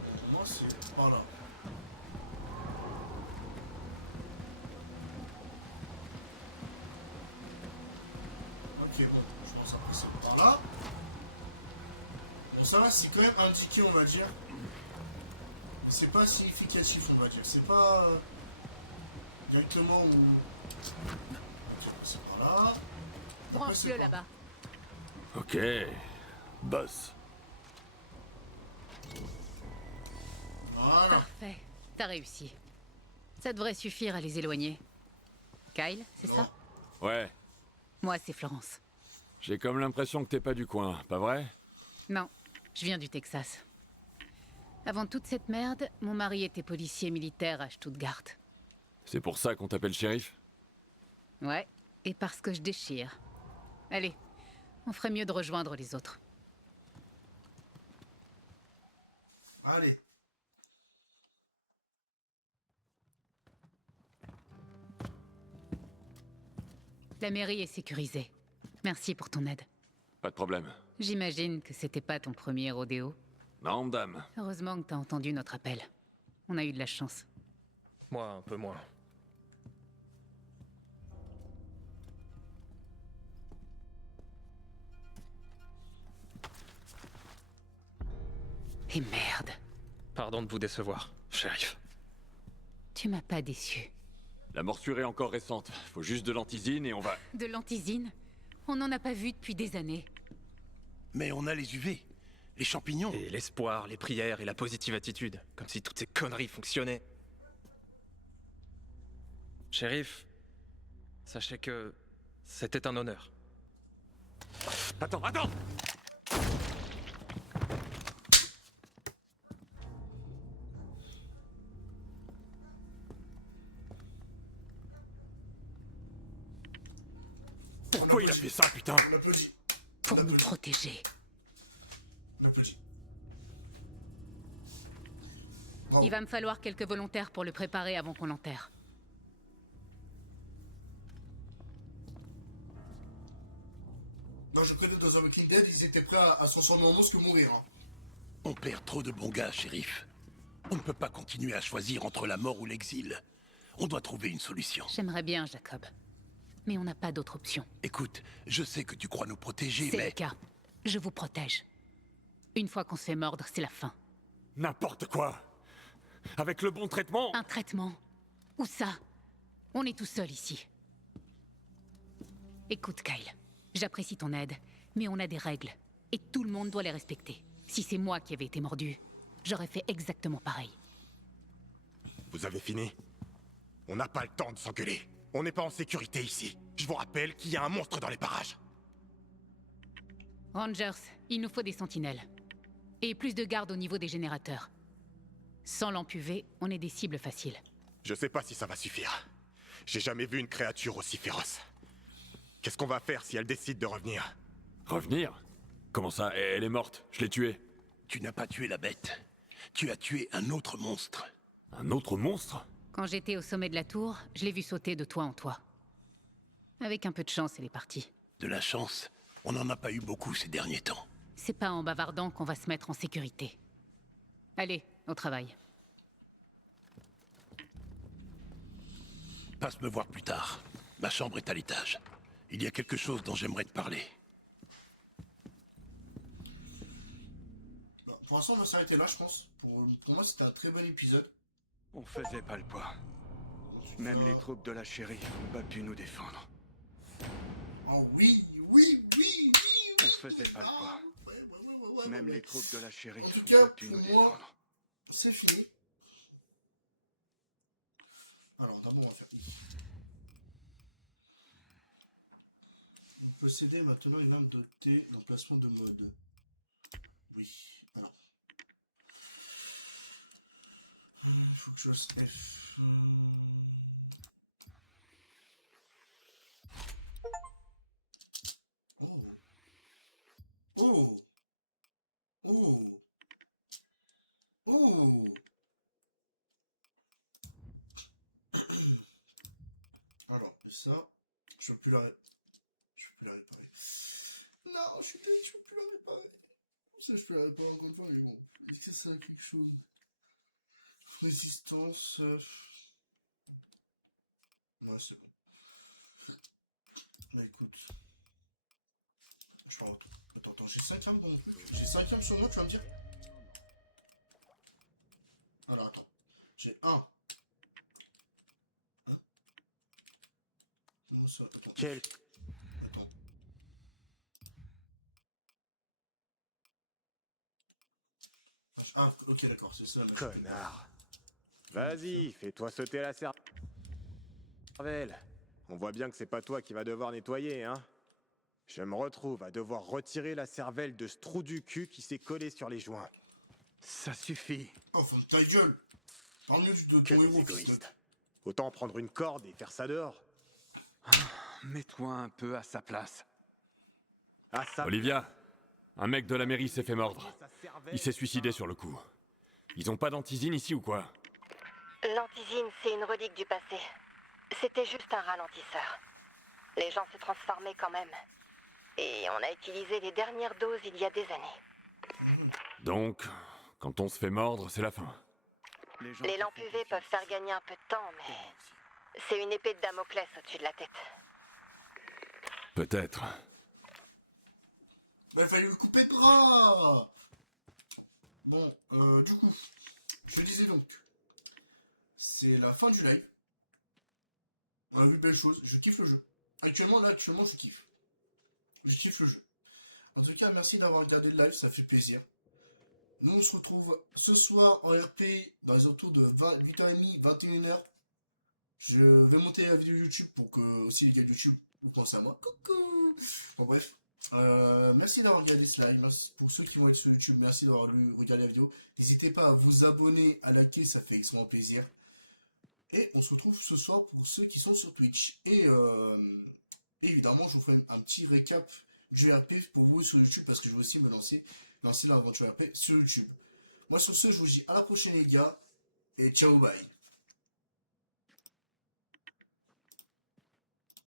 Bon, moi c'est par là. Ok, bon, je pense après c'est par là. Bon, ça va, c'est quand même indiqué, on va dire. Mais c'est pas significatif, on va dire. C'est pas directement où... Ok, après c'est par là. Et après c'est par là. Ok, boss. Voilà. Parfait, t'as réussi. Ça devrait suffire à les éloigner. Kyle, c'est Non. ça? Ouais, Moi, c'est Florence. j'ai comme l'impression que t'es pas du coin, pas vrai? Non, je viens du Texas. Avant toute cette merde, mon mari était policier militaire à Stuttgart. C'est pour ça qu'on t'appelle shérif? Ouais, et parce que je déchire. Allez, on ferait mieux de rejoindre les autres. Allez. La mairie est sécurisée. Merci pour ton aide. Pas de problème. J'imagine que c'était pas ton premier rodéo. Non, dame. Heureusement que t'as entendu notre appel. On a eu de la chance. Moi, un peu moins. Et merde. Pardon de vous décevoir, shérif. Tu m'as pas déçu. La morsure est encore récente. Faut juste de l'antisine et on va... De l'antisine? On n'en a pas vu depuis des années. Mais on a les UV, les champignons. Et l'espoir, les prières et la positive attitude. Comme si toutes ces conneries fonctionnaient. Shérif, sachez que c'était un honneur. Attends, attends! On applaudit. Ça, putain. On applaudit. On applaudit. Protégé. On applaudit. Bravo. Il va me falloir quelques volontaires pour le préparer avant qu'on l'enterre. Moi, je connais dans The Walking Dead, ils étaient prêts à se transformer en monstre que mourir. Hein. On perd trop de bons gars, shérif. On ne peut pas continuer à choisir entre la mort ou l'exil. On doit trouver une solution. J'aimerais bien, Jacob. Mais on n'a pas d'autre option. Écoute, je sais que tu crois nous protéger, C'est mais... le cas. Je vous protège. Une fois qu'on se fait mordre, c'est la fin. N'importe quoi. Avec le bon traitement. Un traitement? Où ça? On est tout seul ici. Écoute, Kyle. J'apprécie ton aide, mais on a des règles. Et tout le monde doit les respecter. Si c'est moi qui avais été mordu, j'aurais fait exactement pareil. Vous avez fini? On n'a pas le temps de s'engueuler. On n'est pas en sécurité ici. Je vous rappelle qu'il y a un monstre dans les parages. Rangers, il nous faut des sentinelles. Et plus de gardes au niveau des générateurs. Sans lampe UV, on est des cibles faciles. Je sais pas si ça va suffire. J'ai jamais vu une créature aussi féroce. Qu'est-ce qu'on va faire si elle décide de revenir? Revenir? Comment ça? Elle est morte. Je l'ai tuée. Tu n'as pas tué la bête. Tu as tué un autre monstre. Un autre monstre? Quand j'étais au sommet de la tour, je l'ai vu sauter de toit en toit. Avec un peu de chance, elle est partie. De la chance, on n'en a pas eu beaucoup ces derniers temps. C'est pas en bavardant qu'on va se mettre en sécurité. Allez, au travail. Passe me voir plus tard. Ma chambre est à l'étage. Il y a quelque chose dont j'aimerais te parler. Bon, pour l'instant, on va s'arrêter là, je pense. Pour moi, c'était un très bon épisode. On faisait pas le poids. En tout Même cas... les troupes de la shérif n'ont pas pu nous défendre. Oh oui, oui, oui, oui, On oui, faisait oui, pas le ouais, poids. ouais, Même ouais. les troupes de la shérif En tout n'ont cas, pas pu pour nous moi, défendre. c'est fini. Alors, d'abord, on va faire I. Vous possédez maintenant une arme dotée d'emplacement de mode. Oui, alors. Faut que je fasse F. Oh. Oh. Oh. Oh. Alors, et ça, je peux plus la réparer. Non, je suis désolé, je peux plus la réparer. Ça, je peux la réparer encore une fois, mais bon. Est-ce que ça a quelque chose? Résistance. Ouais, c'est bon. Bah écoute. Je m'en retrouve. Attends, j'ai 5 armes dans mon truc. J'ai 5 armes sur moi, tu vas me dire? Alors, attends. J'ai 1. Hein? Comment ça? Attends. Attends. Ah, ok, d'accord, c'est ça, mais je peux pas. Vas-y, fais-toi sauter la cervelle. On voit bien que c'est pas toi qui va devoir nettoyer, hein. Je me retrouve à devoir retirer la cervelle de ce trou du cul qui s'est collé sur les joints. Ça suffit. Oh, ferme ta gueule! Parle mieux de ton héros, fils de... Autant prendre une corde et faire ça dehors. Mets-toi un peu à sa place. Ah, ça... Olivia, un mec de la mairie s'est fait mordre. Il s'est suicidé sur le coup. Ils ont pas d'antisine ici ou quoi? L'antisine, c'est une relique du passé. C'était juste un ralentisseur. Les gens se transformaient quand même. Et on a utilisé les dernières doses il y a des années. Donc, quand on se fait mordre, c'est la fin. Les lampes UV peuvent faire gagner un peu de temps, mais c'est une épée de Damoclès au-dessus de la tête. Peut-être. Bah, il fallait lui couper de bras. Bon, du coup, je disais donc, c'est la fin du live. On a vu belle chose, je kiffe le jeu. Actuellement, je kiffe. Je kiffe le jeu. En tout cas, merci d'avoir regardé le live, ça fait plaisir. Nous, on se retrouve ce soir en RP dans les autours de 8h30, 21h. Je vais monter la vidéo YouTube pour que aussi les gars de YouTube vous pensez à moi. Coucou. Bon, bref. Merci d'avoir regardé ce live. Merci pour ceux qui vont être sur YouTube. Merci d'avoir regardé la vidéo. N'hésitez pas à vous abonner, à liker, ça fait extrêmement plaisir. Et on se retrouve ce soir pour ceux qui sont sur Twitch. Et évidemment, je vous ferai un petit récap du RP pour vous sur YouTube parce que je vais aussi me lancer l'aventure RP sur YouTube. Moi, sur ce, je vous dis à la prochaine les gars. Et ciao, bye.